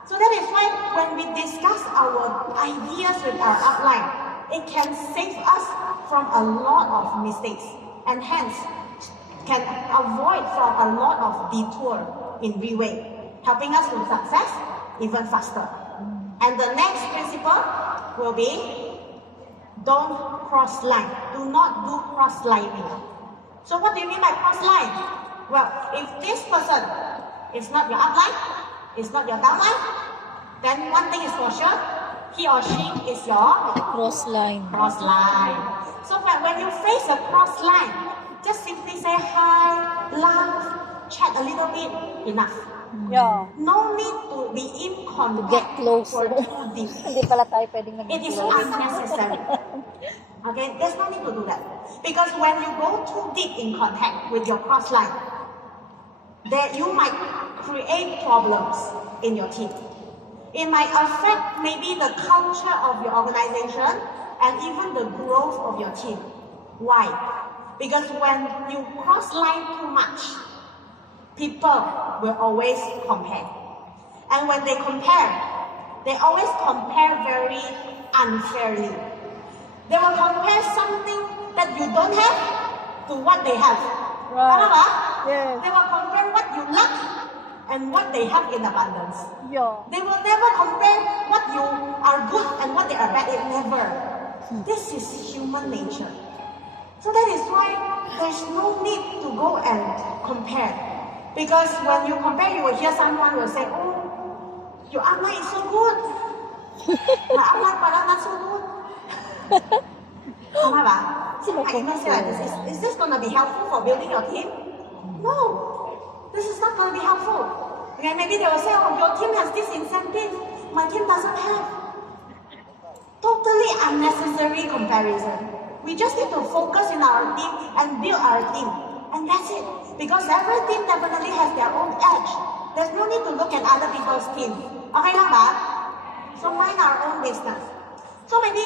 So that is why when we discuss our ideas with our upline, it can save us from a lot of mistakes, and hence can avoid from a lot of detour in Riway, helping us to success even faster. And the next principle will be, don't cross line. Do not do cross lining. So what do you mean by cross line? Well, if this person is not your upline, is not your downline, then one thing is for sure, he or she is your Cross line. cross line. So when you face a cross line, just simply say hi, laugh, chat a little bit, enough. Yeah. No need to be in To get contact closer. for too deep. Hindi pala tayo pwedeng It is nag-close. unnecessary. Okay, there's no need to do that. Because when you go too deep in contact with your cross line, that you might create problems in your team. It might affect maybe the culture of your organization and even the growth of your team. Why? Because when you cross line too much, people will always compare. And when they compare, they always compare very unfairly. They will compare something that you don't have to what they have. Right. Yes. They will compare what you lack and what they have in abundance. Yeah. They will never compare what you are good and what they are bad. It never. This is human nature. So that is why there's no need to go and compare. Because when you compare, you will hear someone will say, oh, your upline is so good. My upline parang not so good. Tama ba? I cannot say like this. Is this going to be helpful for building your team? No. This is not going to be helpful. Okay, maybe they will say, oh, your team has this incentive. My team doesn't have. Totally unnecessary comparison. We just need to focus in our team and build our team. And that's it. Because every team definitely has their own edge. There's no need to look at other people's team. Okay lang ba? So mind our own business. So maybe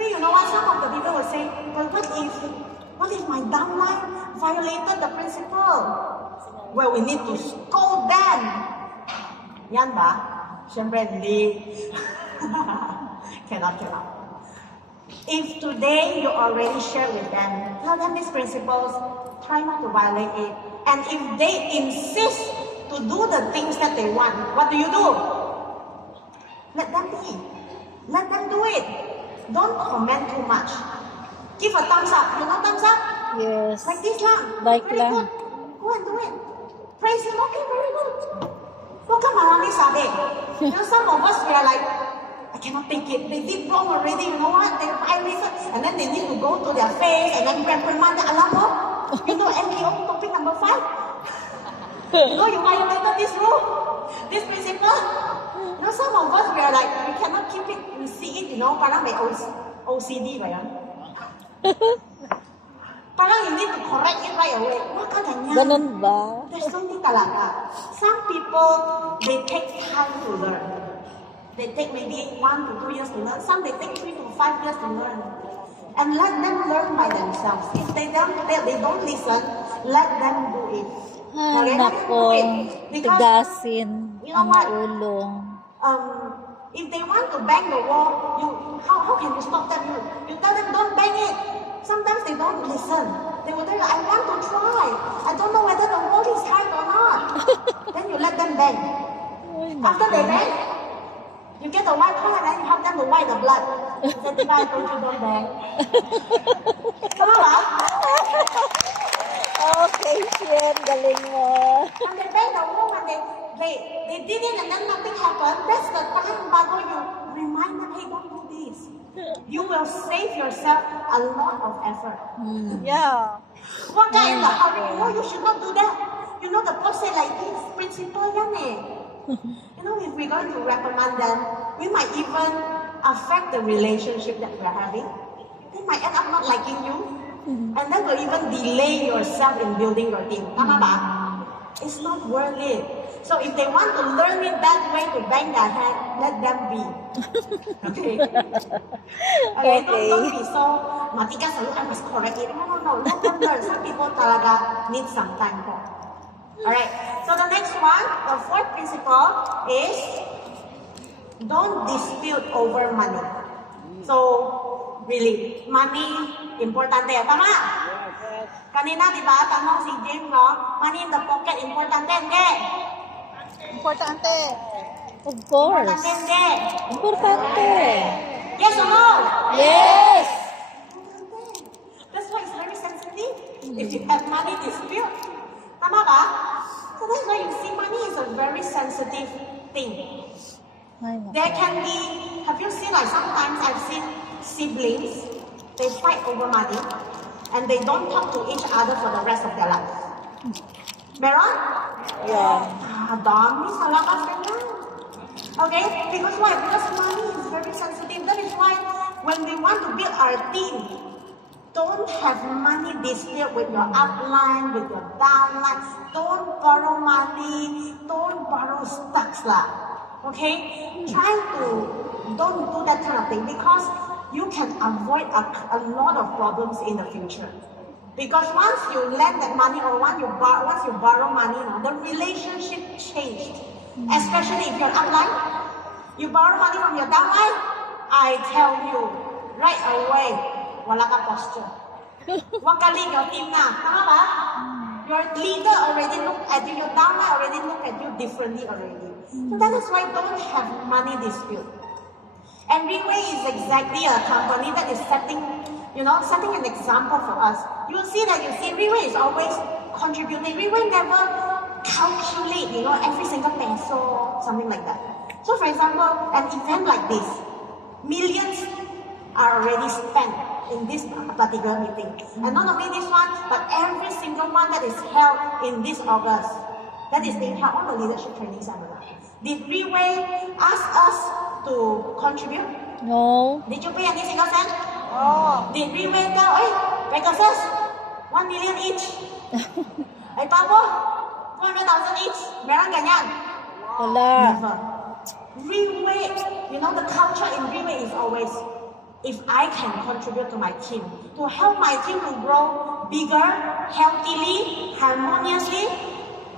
you know what, some of the people will say, but what if my downline violated the principle? Well, we need to scold them. Yan ba? Siyempre hindi. Cannot. If today you already share with them, tell them these principles, try not to violate it. And if they insist to do the things that they want, what do? Let them be. Let them do it. Don't comment too much. Give a thumbs up. You know thumbs up? Yes. Like this lang. Like very lang. good. Go and do it. Praise him. Okay, very good. Huwag ka maraming sabi. Some of us, we are like, I cannot take it. They did wrong already. You know what? They violated. And then they need to go to their face and then reprimand the alam mo. You know NPO topic number 5? You violated this rule, this principle. Some of us, we are like, we cannot keep it, we see it, parang may OCD ba yan? Parang you need to correct it right away. Huwag ka ganyan. Ganun ba? There's something talaga. Some people, they take time to learn. They take maybe 1 to 2 years to learn. Some they take 3 to 5 years to learn. And let them learn by themselves. If they don't listen, let them do it. Ay, Okay? nako. Because, Tigasin you know ang what? ulo. If they want to bang the wall, how can you stop them? You tell them don't bang it. Sometimes they don't listen. They will tell you, I want to try. I don't know whether the wall is hard or not. Then you let them bang. Ay, After nako. they bang, you get the white card and then you help them to wipe the blood. Then I told you don't bang. Tama ba? Okay, Shen, galing mo. When they bang the wall, when they did it and then nothing happened, that's the time bago you remind them, hey, don't do this. You will save yourself a lot of effort. Yeah. Huwag ka in the hurry. No, you should not do that. The boss say like this, principle yan eh. If we're going to reprimand them, we might even affect the relationship that we're having. They might end up not liking you, and that will even delay yourself in building your team. Tama ba? It's not worth it. So if they want to learn it that way to bang their head, let them be. Okay? Okay, don't be so matigas, I must correct it. No, let them learn. Some people talaga need some time for. Alright, so the next one, the fourth principle is don't dispute over money. So, really, money, importante. Tama? Kanina, di ba, tanong si James, no? Money in the pocket, importante, hindi? Importante. Of course. Importante, hindi? Importante. Yes or no? Yes. That's why it's very sensitive. If you have money dispute. Tama ba? So that's why you see money is a very sensitive thing. There can be, have you seen, like sometimes I've seen siblings, they fight over money and they don't talk to each other for the rest of their life. Meron? Yeah. Dami sa lakas ganyan. Okay? Because why? Because money is very sensitive. That is why when we want to build our team, don't have money dispute with your upline, with your downline. Don't borrow money. Don't borrow stocks lah. Okay? Don't do that kind of thing because you can avoid a lot of problems in the future. Because once you lend that money or once you borrow money, the relationship changed. Especially if you're upline, you borrow money from your downline, I tell you, right away, wala ka posture. Wag ka lead your team na. Tama ba? Your leader already look at you, your downline already look at you differently already. So that is why don't have money dispute. And Riway is exactly a company that is setting an example for us. You'll see Riway is always contributing. Riway never calculate, every single peso, something like that. So for example, an event like this, millions are already spent in this particular meeting. And not only this one, but every single one that is held in this August, that is being held on the leadership training seminar. Did Riway ask us to contribute? No. Did you pay any single cent? Oh. Did Riway tell, Pegasus, 1 million each? Ay, Pabo, 400,000 each. Meron ganyan? Wala. Never. Riway, the culture in Riway is always, if I can contribute to my team, to help my team to grow bigger, healthily, harmoniously,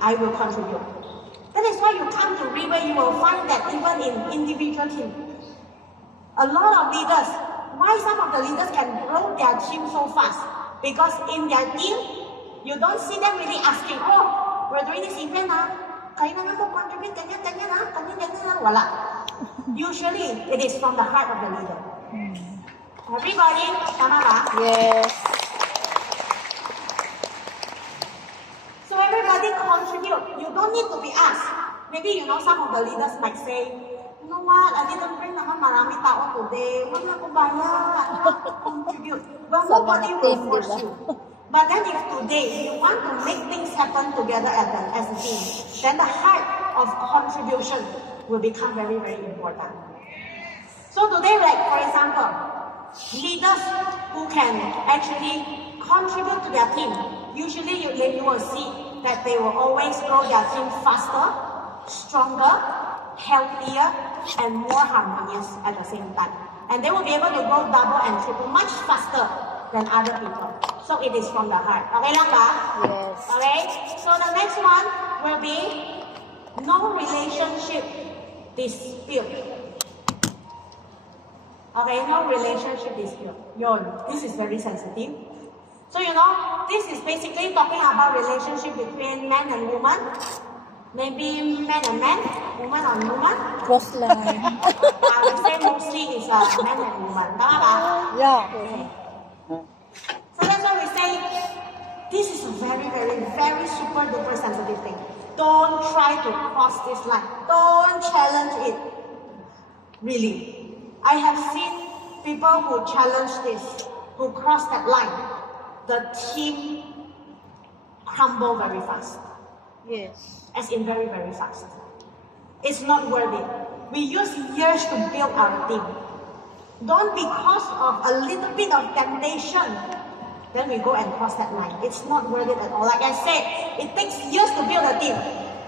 I will contribute. That is why you come to Riway, you will find that even in individual team, a lot of leaders, why some of the leaders can grow their team so fast? Because in their team, you don't see them really asking, we're doing this event, kayo na po contribute, ganyan, wala. Usually, it is from the heart of the leader. Everybody, tama ba? Yes. So everybody contribute. You don't need to be asked. Maybe, some of the leaders might say, you know what, I didn't bring naman marami tao today. Wala ko bayad. Contribute. Well, nobody will force you. But then if today you want to make things happen together as a team, then the heart of contribution will become very, very important. So today, like for example, leaders who can actually contribute to their team, usually you will see that they will always grow their team faster, stronger, healthier, and more harmonious at the same time. And they will be able to grow double and triple much faster than other people. So it is from the heart. Okay lang ba? Yes. Okay? So the next one will be no relationship dispute. Okay, no relationship dispute. This is very sensitive. So this is basically talking about relationship between man and woman. Maybe man and man, woman on woman. Cross line. I would say mostly is man and woman. Tama ba? Yeah. Okay. So that's why we say this is a very, very, very super duper sensitive thing. Don't try to cross this line. Don't challenge it. Really. I have seen people who challenge this, who cross that line. The team crumble very fast. Yes. As in very, very fast. It's not worth it. We use years to build our team. Don't because of a little bit of temptation, then we go and cross that line. It's not worth it at all. Like I said, it takes years to build a team.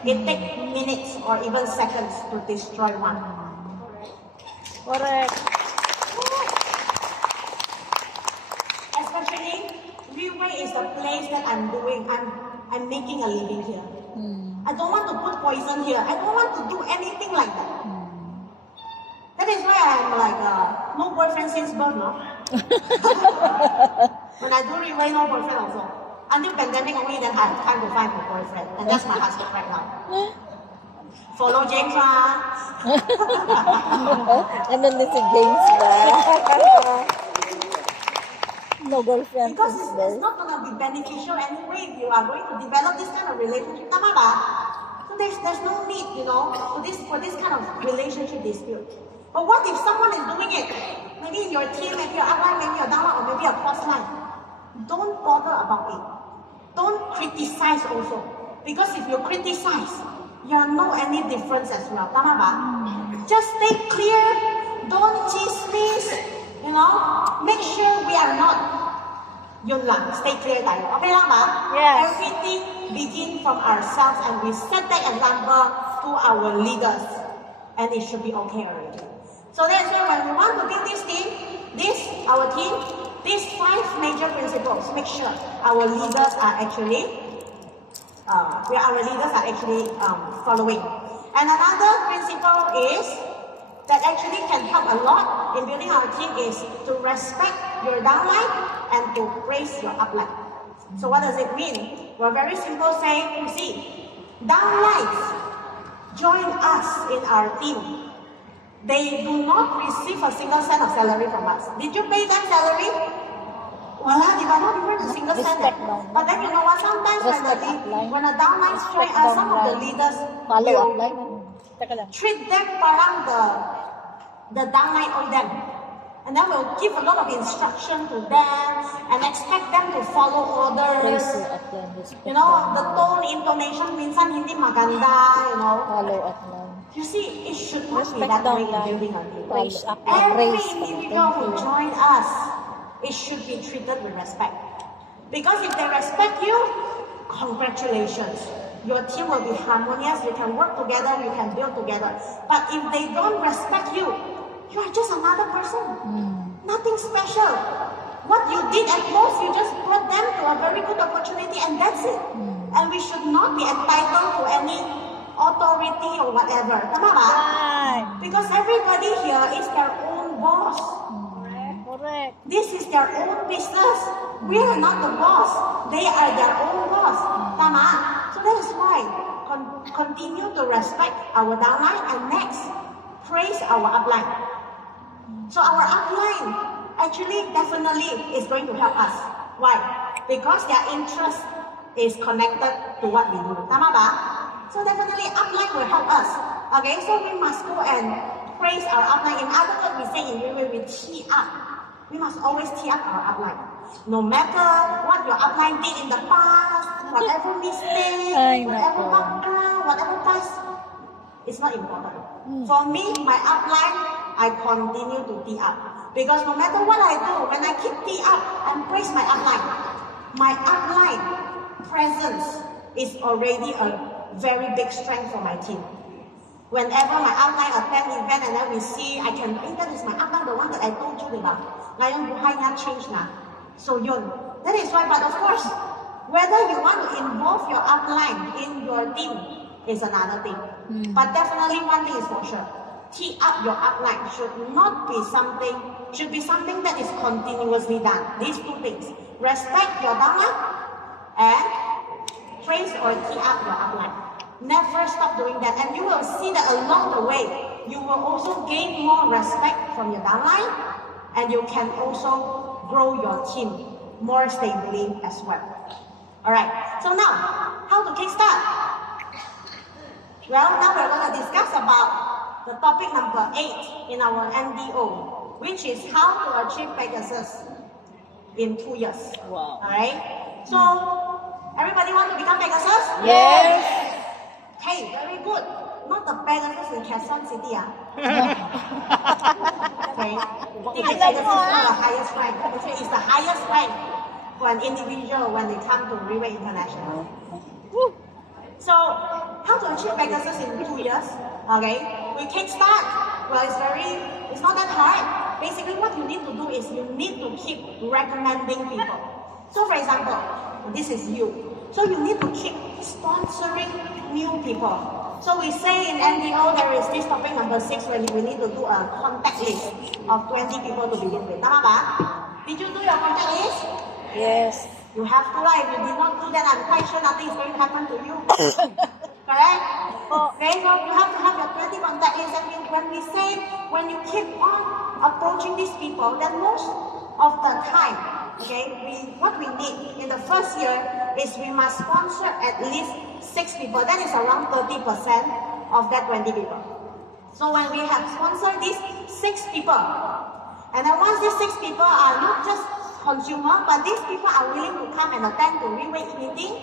It takes minutes or even seconds to destroy one. Correct. Especially, Riway is the place that I'm doing. I'm making a living here. I don't want to put poison here. I don't want to do anything like that. That is why I'm like no boyfriend since birth, no? When I do Riway, no boyfriend also. Until pandemic only, then I have time to find a boyfriend. And that's my husband right now. Follow James, Ano na si James ba? No girlfriend Because since it's birth. not going to be beneficial anyway if you are going to develop this kind of relationship. Tama ba? So there's no need, for this kind of relationship dispute. But what if someone is doing it? Maybe in your team, maybe your upline, maybe your downline, or maybe your crossline. Don't bother about it. Don't criticize also. Because if you criticize, you know any difference as well. Tama ba? Just stay clear. Don't chismis. Make sure we are not. Yun lang. Stay clear tayo. Okay lang ba? Yes. Everything begins from ourselves and we set that example to our leaders. And it should be okay already. So that's why when we want to build this team, our team, these 5 major principles, make sure our leaders are actually following. And another principle is that actually can help a lot in building our team is to respect your downline and to praise your upline. So what does it mean? Well, very simple saying, you see, downlines join us in our team. They do not receive a single cent of salary from us. Did you pay them salary? Wala, di ba? Not even a single cent. But then you know what? Sometimes when a downline join us, some of the leaders will treat them parang the downline owe them. And then we'll give a lot of instruction to them and expect them to follow orders. The tone, intonation, minsan hindi maganda, Follow upline. You see, it should not be that way in building a team. Every individual who join us, it should be treated with respect. Because if they respect you, congratulations. Your team will be harmonious, you can work together, you can build together. But if they don't respect you, you are just another person. Nothing special. What you did at most, you just brought them to a very good opportunity and that's it. And we should not be entitled to any authority or whatever. Tama ba? Because everybody here is their own boss. Correct. This is their own business. We are not the boss. They are their own boss. Tama? So that is why continue to respect our downline and next, praise our upline. So our upline actually definitely is going to help us. Why? Because their interest is connected to what we do. Tama ba? So definitely upline will help us. Okay, so we must go and praise our upline. In other words, we say in Riway, we tee up. We must always tee up our upline. No matter what your upline did in the past, whatever mistake, whatever background, whatever past, it's not important. For me, my upline, I continue to tee up. Because no matter what I do, when I keep tee up and praise my upline presence is already a very big strength for my team. Whenever my upline attend event and then we see, I can, that is my upline, the one that I told you about. Ngayon buhay na, change na. So yun. That is why, but of course, whether you want to involve your upline in your team is another thing. But definitely one thing is for sure. Tee up your upline should be something that is continuously done. These 2 things. Respect your downline and praise or tee up your upline. Never stop doing that. And you will see that along the way, you will also gain more respect from your downline and you can also grow your team more stably as well. Alright, so now, how to kickstart? Well, now we're going to discuss about the topic number 8 in our NDO, which is how to achieve Pegasus in 2 years. Wow. Alright, so everybody want to become Pegasus? Yes. Okay, very good. not the Pegasus in Quezon City. Okay. Think Alam Pegasus mo, is the highest rank. Actually, it's the highest rank for an individual when they come to Riway International. So, how to achieve Pegasus in 2 years? Okay, we kickstart. Well, it's not that hard. Basically, what you need to do is you need to keep recommending people. So, for example, this is you. So you need to keep sponsoring new people. So we say in NDO there is this topic number 6 where we need to do a contact list of 20 people to begin with. Tama ba? Did you do your contact list? Yes. You have to, right? If you did not do that, I'm quite sure nothing is going to happen to you. Correct? Okay, so you have to have your 20 contact list. And when you keep on approaching these people, then most of the time, okay, what we need in the first year is we must sponsor at least 6 people. That is around 30% of that 20 people. So when we have sponsored these 6 people, and then once these 6 people are not just consumer, but these people are willing to come and attend the Riway meeting.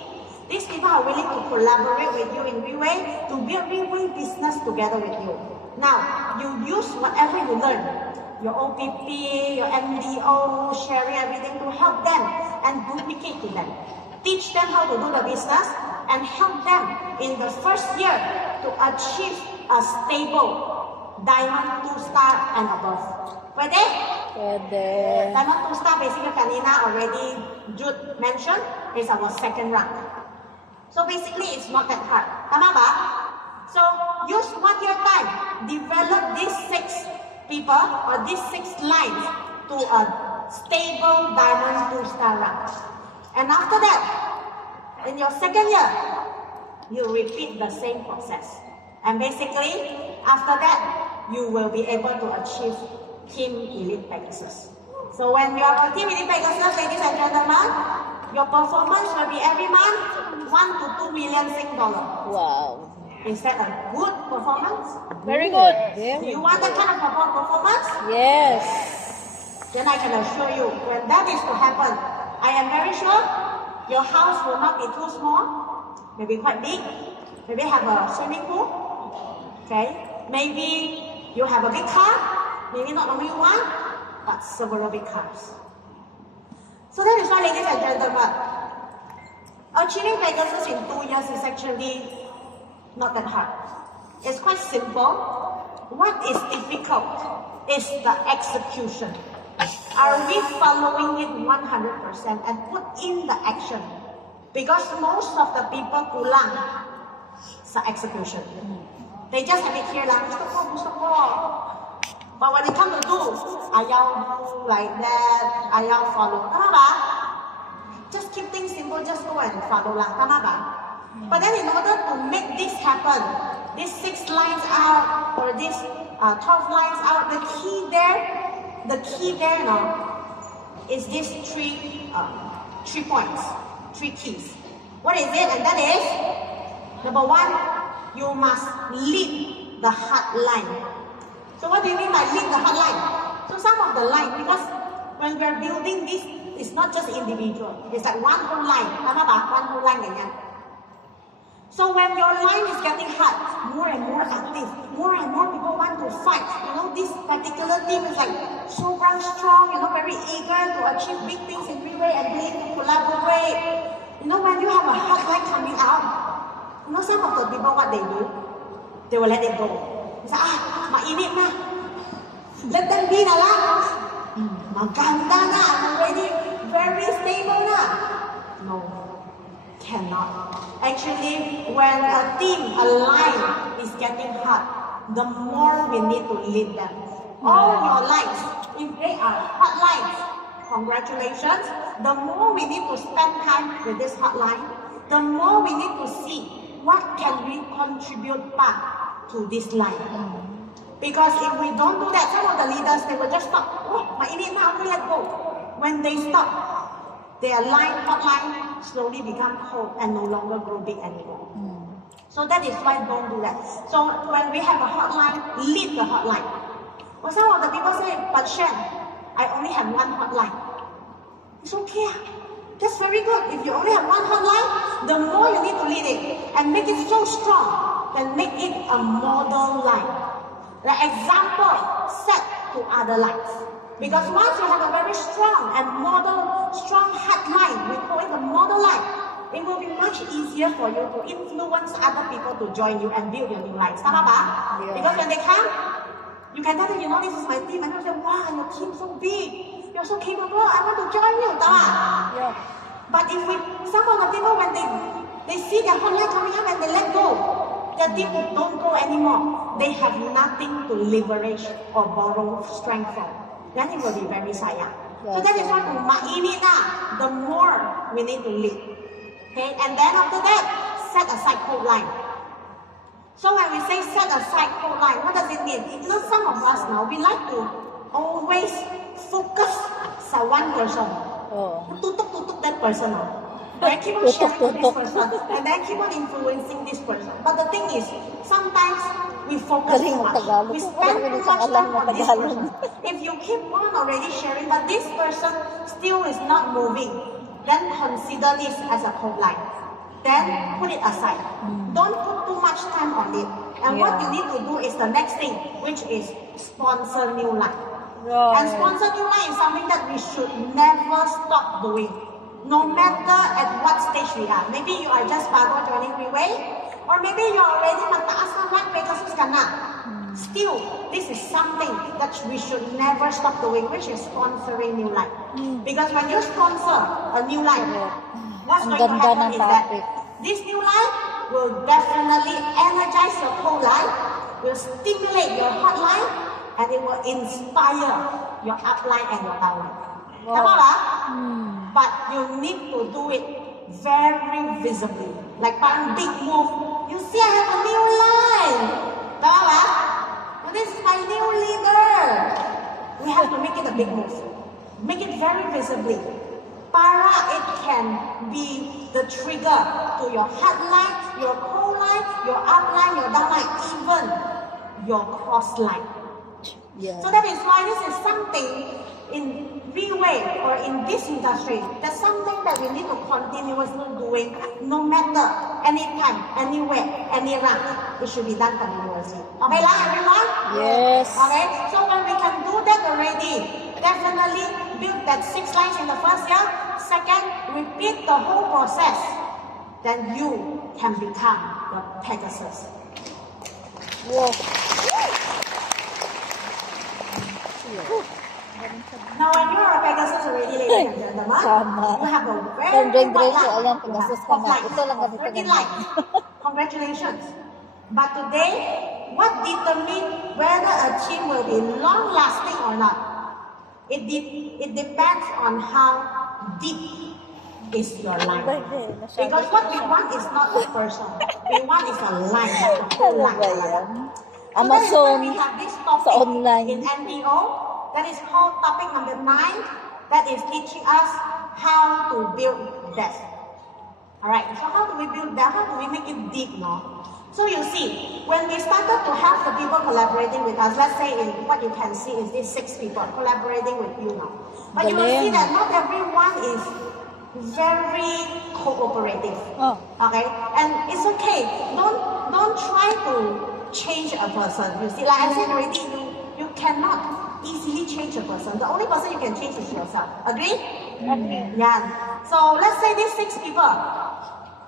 These people are willing to collaborate with you in Riway to build Riway business together with you. Now, you use whatever you learn, your OPP, your MDO, sharing everything to help them and duplicate to them. Teach them how to do the business and help them in the first year to achieve a stable Diamond 2-star and above. Pwede? Pwede. Diamond 2-star basically kanina already Jude mentioned is our second rank. So basically it's not that hard. Tama ba? So use 1 year time. Develop these 6 people or these 6 lines to a stable Diamond 2-star rank. And after that, in your second year, you repeat the same process. And basically, after that, you will be able to achieve Team Elite Pegasus. So when you are on Team Elite Pegasus, ladies and gentlemen, your performance will be every month 1 to 2 million Sing dollar. Wow. Is that a good performance? Very good. Do you want that kind of performance? Yes. Then I can assure you, when that is to happen, I am very sure your house will not be too small, maybe quite big, maybe have a swimming pool, okay? Maybe you have a big car, maybe not only one, but several big cars. So that is why, ladies and gentlemen, achieving Pegasus in 2 years is actually not that hard. It's quite simple. What is difficult is the execution. Are we following it 100% and put in the action? Because most of the people kulang sa execution. They just have it here lang, gusto ko. But when it comes to do, ayaw do like that, ayaw follow. Tama ba? Just keep things simple, just go and follow lang. Tama ba? But then in order to make this happen, these 6 lines out or these 12 lines out, the key there now is these 3 points, 3 keys. What is it? And that is, number 1, you must lead the hard line. So what do you mean by lead the hard line? So some of the line, because when we are building this, it's not just individual. It's like one whole line. Tama ba? One whole line ganyan. So when your line is getting hard, more and more active, more and more people want to fight. You know, this particular team is like so strong, you know, very eager to achieve big things in Riway and willing to collaborate. You know, when you have a hard line coming out, you know, some of the people, what they do? They will let it go. They say, mainit na. Let them be na lang. Maganda na. I'm already very stable na. No. Cannot. Actually, when a team, a line is getting hot, the more we need to lead them. All your lines, if they are hot lines, congratulations. The more we need to spend time with this hot line, the more we need to see what can we contribute back to this line. Because if we don't do that, some of the leaders, they will just stop. Oh, mainit na, okay, let go. When they stop, their hot line slowly become cold and no longer grow big anymore. So that is why don't do that. So when we have a hotline, lead the hotline. Well, some of the people say, but Shen, I only have one hotline. It's okay. That's very good. If you only have one hotline, the more you need to lead it and make it so strong can make it a model line. The example set to other lines. Because once you have a very strong and strong headline, we call it the model line, it will be much easier for you to influence other people to join you and build your new lines. Yeah. Because when they come, you can tell them, this is my team, and they'll say, wow, your team's so big, you're so capable, I want to join you. Yeah. But if some of the people, when they see their hotline coming up and they let go, their team don't go anymore. They have nothing to leverage or borrow strength from. Then it will be very sayang. So that is why the more we need to lead. Okay, and then after that, set aside code line. So when we say set aside code line, what does it mean? Some of us now, we like to always focus on one person. Tutuk that person. Right? Keep on sharing to this person, and then keep on influencing this person. But the thing is, sometimes we focus too much. We spend too much time on this person. If you keep on already sharing, but this person still is not moving, then consider this as a code line. Then put it aside. Don't put too much time on it. And what you need to do is the next thing, which is sponsor new line. And sponsor new line is something that we should never stop doing. No matter at what stage we are. Maybe you are just bago joining Riway, or maybe you are already mataas na rank Pegasus ka na. Still, this is something that we should never stop doing, which is sponsoring new line. Because when you sponsor a new line, what's going to happen is that this new line will definitely energize your whole line, will stimulate your hotline, and it will inspire your upline and your downline. But you need to do it very visibly. Like one big move. You see, I have a new line. Well, this is my new leader. We have to make it a big move. Make it very visibly. It can be the trigger to your headline, your core line, your upline, your downline, even your cross line. So that is why this is something in Riway or in this industry, that's something that we need to continuously doing no matter anytime, anywhere, any rank. It should be done continuously. Okay lah, everyone? Yes. Okay, so when we can do that already, definitely build that 6 lines in the first year. Second, repeat the whole process. Then you can become the Pegasus. Wow. Now, when you are a Pegasus already, ladies and gentlemen, you have a very wide line. Congratulations. But today, what determines whether a team will be long-lasting or not? It depends on how deep is your line. Because what we want is not a person. We want is a line, like a whole line. So that is why we have this topic in NPO. That is called topic number 9. That is teaching us how to build depth. Alright, so how do we build depth? How do we make it deep now? So you see, when we started to have the people collaborating with us, let's say what you can see is these 6 people collaborating with you now. But you will see that not everyone is very cooperative. Okay? And it's okay. Don't try to change a person. You see, like I said already, you cannot easily change a person. The only person you can change is yourself. Agree? Yeah. So let's say these 6 people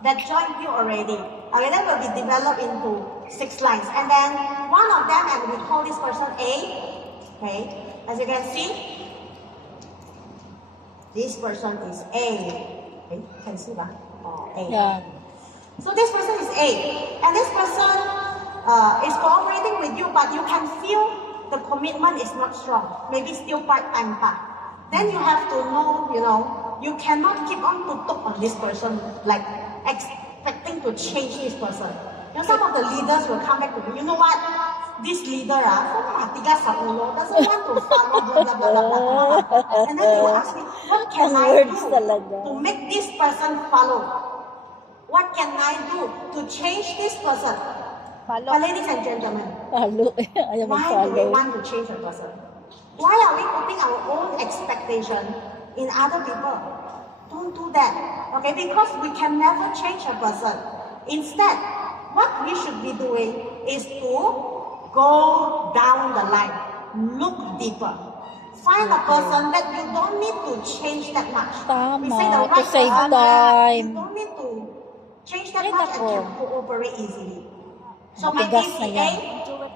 that joined you already. Okay, that will be developed into 6 lines. And then one of them, and we call this person A. Okay, as you can see, this person is A. Okay, can see that? A. Yeah. So this person is A. And this person is cooperating with you, but you can feel the commitment is not strong, maybe still part-time pa. Then you have to know, you cannot keep on to talk on this person, like expecting to change this person. Some of the leaders will come back to me, you know what? This leader, doesn't want to follow, blah, blah, blah, blah, blah. And then they will ask me, what can I do to make this person follow? What can I do to change this person? But ladies and gentlemen, why do we want to change a person? Why are we putting our own expectation in other people? Don't do that. Okay, because we can never change a person. Instead, what we should be doing is to go down the line, look deeper. Find a person that you don't need to change that much. We say the Tama, right to save person that time. you don't need to change that Ay, much and nako. can cooperate easily. So my Matigas tips na is yan.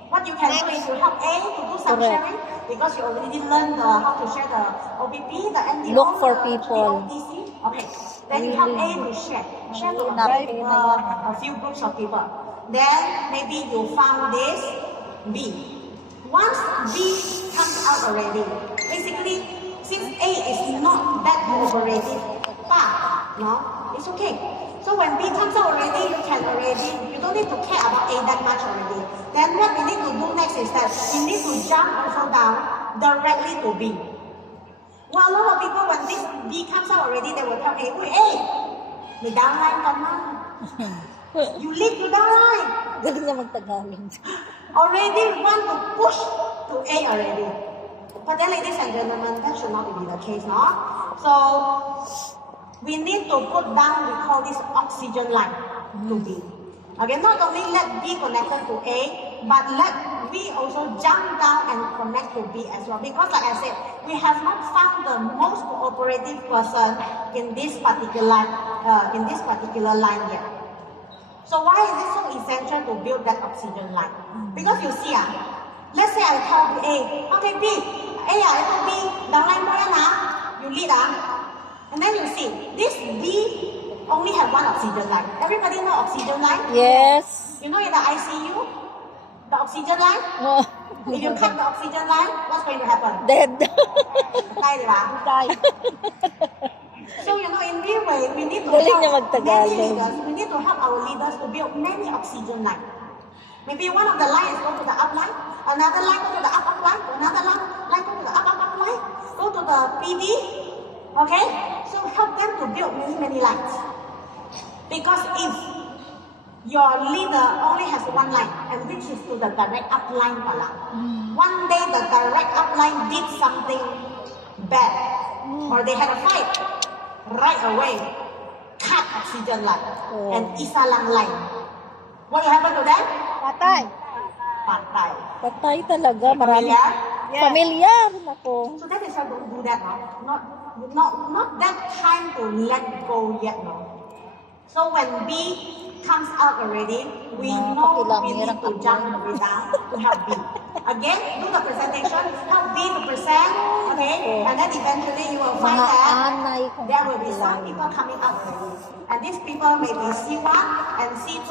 what you can do is to help A to do some Correct. sharing because you already learned how to share the OPP, the NDO, Look for the people. OTC. Okay, then you help A to share to a, Really? very, a few groups of people. Then maybe you found this B. Once B comes out already, basically, since A is not that cooperative, no, it's okay. So when B comes out already, you don't need to care about A that much already. Then what we need to do next is that we need to jump also down directly to B. Well, a lot of people, when this B comes out already, they will tell A, hey, may downline ka na. You leave to downline. Galing na magtagalog. Already want to push to A already. But then, ladies and gentlemen, that should not be the case, no? So, we need to put down, we call this oxygen line to B. Okay, not only let B connected to A, but let we also jump down and connect to B as well. Because like I said, we have not found the most cooperative person in this particular line yet. So why is it so essential to build that oxygen line? Because you see, let's say I tell A, okay B, I told B, downline mo yan you lead and then you see, this B only have one oxygen line. Everybody know oxygen line? Yes. You know in the ICU, the oxygen line? Oh. If you cut the oxygen line, what's going to happen? Dead. Die, diba? Die. So, you know, in Riway, we need to Galing niya help many magtagalog. leaders. We need to help our leaders to build many oxygen lines. Maybe one of the lines go to the up line, another line go to the up line, another line go to the up line, go to the PD. Okay? So help them to build many lines. Because if your leader only has one line, and which is to the direct upline pala. One day the direct upline did something bad, or they had a fight, right away, cut oxygen line, and isalang line. What will happen to them? Patay. Patay. Patay talaga. Marami. Familiar? Familiar. Nako. So that is why don't do that, no? Not that time to let go yet, no? So when B comes out already, we know we need to jump the way down to help B. Again, do the presentation, help B to present, okay? And then eventually you will find that there will be some people coming out already. And these people may be C1 and C2.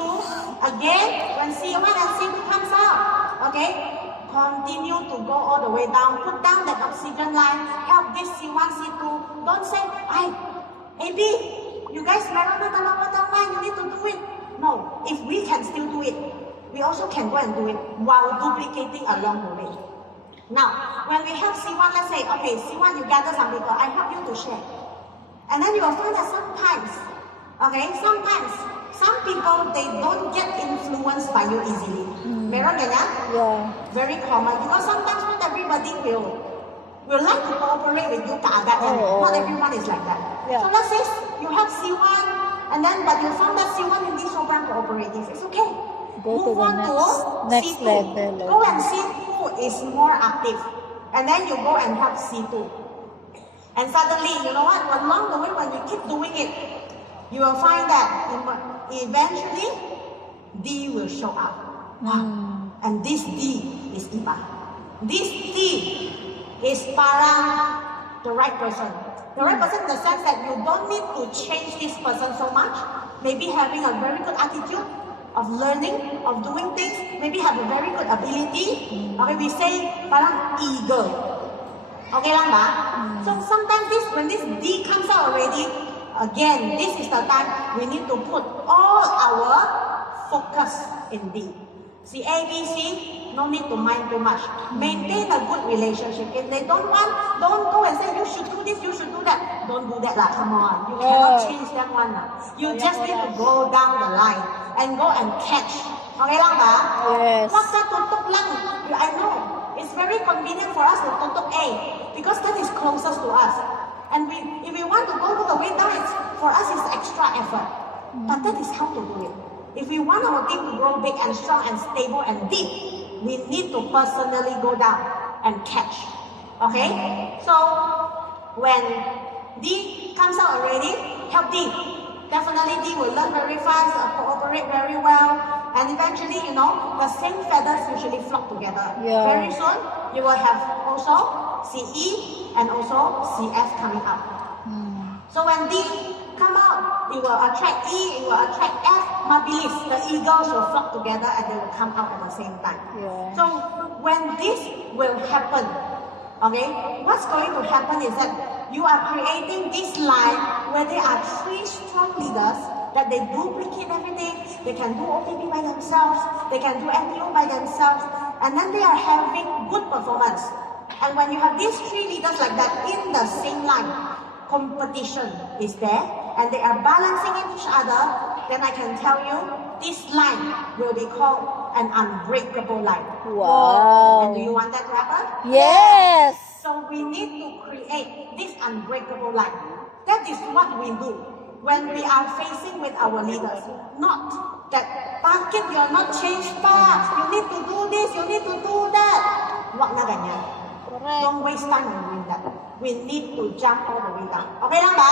Again, when C1 and C2 comes out, okay? Continue to go all the way down. Put down that oxygen line. Help this C1, C2. Don't say, AB, you guys meron na dalawa down line. You need to do it. No. If we can still do it, we also can go and do it while duplicating along the way. Now, when we have C1, let's say, okay, C1, you gather some people. I help you to share. And then you will find that sometimes, some people, they don't get influenced by you easily. Meron ganyan? Yeah. Very common. Because sometimes not everybody will like to cooperate with you kaagad. Not everyone is like that. Yeah. So let's say you have C1, and then but you found that C1 in this program cooperative. It's okay. Go Move to on the to next C2. level. Go and see who is more active. And then you go and help C2. And suddenly, you know what? Along the way, when you keep doing it, you will find that eventually, D will show up. And this D is iba. This D is parang the right person. The right person in the sense that you don't need to change this person so much. Maybe having a very good attitude of learning, of doing things. Maybe have a very good ability. Okay, we say parang eager. Okay lang ba? So sometimes when this D comes out already, again, this is the time we need to put all our focus in D. See, A, B, C, no need to mind too much. Maintain a good relationship. If they don't want, don't go and say, you should do this, you should do that. Don't do that lah, come on. You cannot change that one lah. You just need to go down the line and go and catch. Okay lang ba? Yes. Wag ka tutok lang. I know. It's very convenient for us to tutok A because that is closest to us. And if we want to go all the way down, for us it's extra effort. But that is how to do it. If we want our team to grow big and strong and stable and deep, we need to personally go down and catch. Okay? So when D comes out already, help D. Definitely D will learn very fast, cooperate very well, and eventually, the same feathers usually flock together. Yeah. Very soon, you will have also CE and also CF coming up. So when D come out, it will attract E, it will attract F. Mabilis, the eagles will flock together and they will come out at the same time. Yeah. So when this will happen, okay, what's going to happen is that you are creating this line where there are 3 strong leaders that they duplicate everything. They can do OPP by themselves, they can do MPO by themselves, and then they are having good performance. And when you have these 3 leaders like that in the same line, competition is there, and they are balancing each other, then I can tell you, this line will be called an unbreakable line. Wow. And do you want that to happen? Yes. So we need to create this unbreakable line. That is what we do when we are facing with our leaders. Not that, bakit you're not changed path, you need to do this, you need to do that. Wag na ganyan. Correct. Don't waste time on doing that. We need to jump all the way down. Okay lang ba?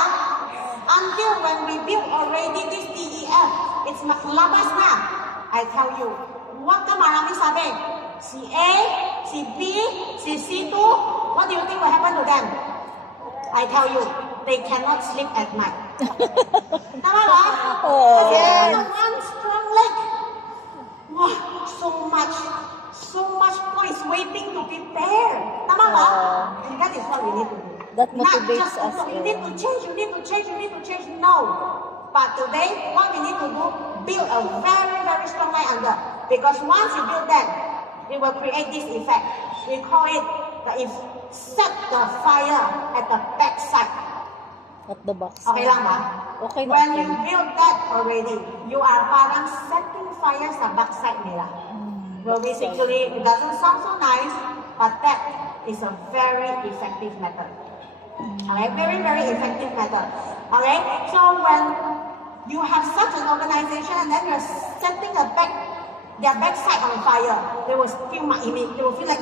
Until when we build already this DEF, it's maklabas na. I tell you, wag ka marami sabi. Si A, si B, si C2, what do you think will happen to them? I tell you, they cannot sleep at night. Tama ba? Oh. Kasi one strong leg. Wow, so much points waiting to prepare. Tama ba? And that is what we need to do. That Not motivates just us. you need to change, you need to change, you need to change. No. But today, what we need to do, build a very, very strong line under. Because once you build that, it will create this effect. We call it set the fire at the back side. At the back. Okay lang ba? Okay na. When you build that already, you are parang setting fire sa backside nila. Well, basically, it doesn't sound so nice, but that is a very effective method. Okay, very, very effective method. Okay, so when you have such an organization and then you're setting their backside on fire, they will feel they will feel like,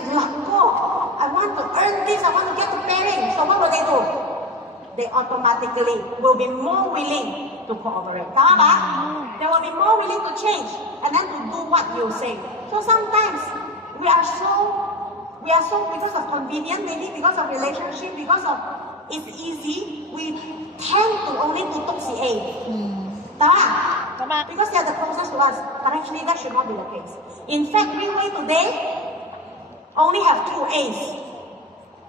oh, I want to earn this, I want to get to pairing. So what will they do? They automatically will be more willing to cooperate. Tama ba? They will be more willing to change and then to do what you say. So sometimes we are so because of convenience, maybe because of relationship, because of it's easy, we tend to only tutok si A. Tama? Because they are the closest to us. But actually that should not be the case. In fact, Riway today only have 2 A's.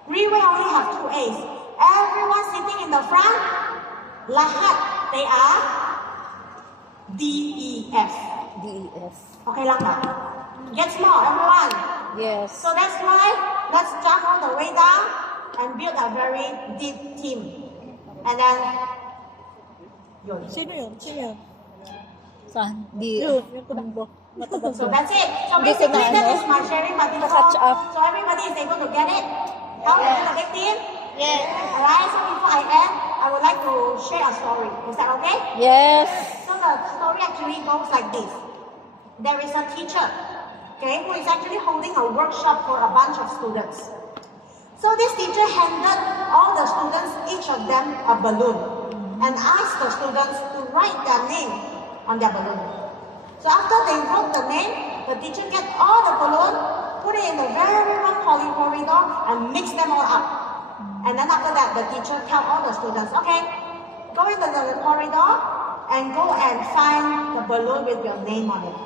Riway only have 2 A's. Everyone sitting in the front, lahat, they are DEF. DEF. Okay lang ba? Get small, everyone. Yes. So that's why, let's jump all the way down and build a very deep team. And then, yun. Sino yun? Saan? Di. Yun, yung kumbo. So that's it. So Hindi ko basically, na, that ano, is my sharing material. catch up. So everybody is able to get it? How to build a big team? Yes. Alright, so before I end, I would like to share a story. Is that okay? Yes. So the story actually goes like this. There is a teacher, okay, who is actually holding a workshop for a bunch of students. So this teacher handed all the students, each of them, a balloon and asked the students to write their name on their balloon. So after they wrote the name, the teacher get all the balloon, put it in a very long corridor and mix them all up. And then after that, the teacher tell all the students, okay, go into the corridor and go and find the balloon with your name on it.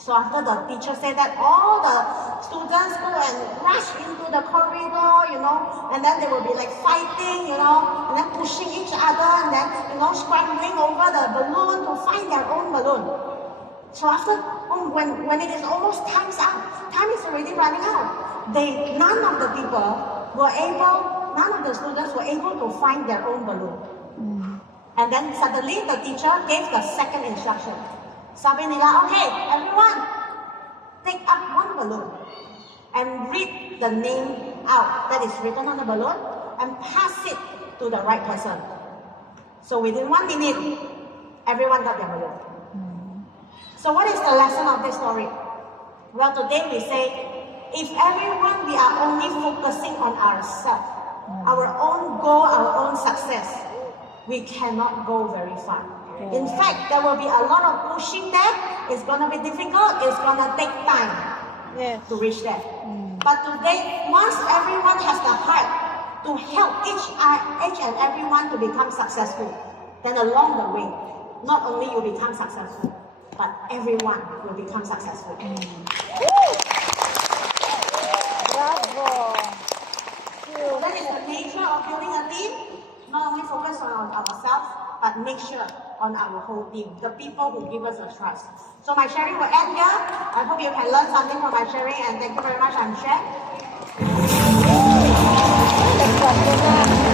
So after the teacher said that, all the students go and rush into the corridor, and then they will be like fighting, and then pushing each other, and then, scrambling over the balloon to find their own balloon. So after, when it is almost time's up, time is already running out. None of the students were able to find their own balloon. And then suddenly the teacher gave the second instruction. Sabi nila, okay, everyone, take up one balloon and read the name out that is written on the balloon and pass it to the right person. So within 1 minute, everyone got their balloon. So what is the lesson of this story? Well, today we say, if everyone, we are only focusing on ourselves, our own goal, our own success, we cannot go very far. In fact, there will be a lot of pushing there. It's going to be difficult. It's going to take time to reach there. But today, once everyone has the heart to help each and everyone to become successful, then along the way, not only you become successful, but everyone will become successful. Bravo! So that is the nature of building a team. Not only focus on ourselves, but make sure on our whole team, the people who give us a trust. So my sharing will end here. I hope you can learn something from my sharing, and thank you very much. I'm Shen.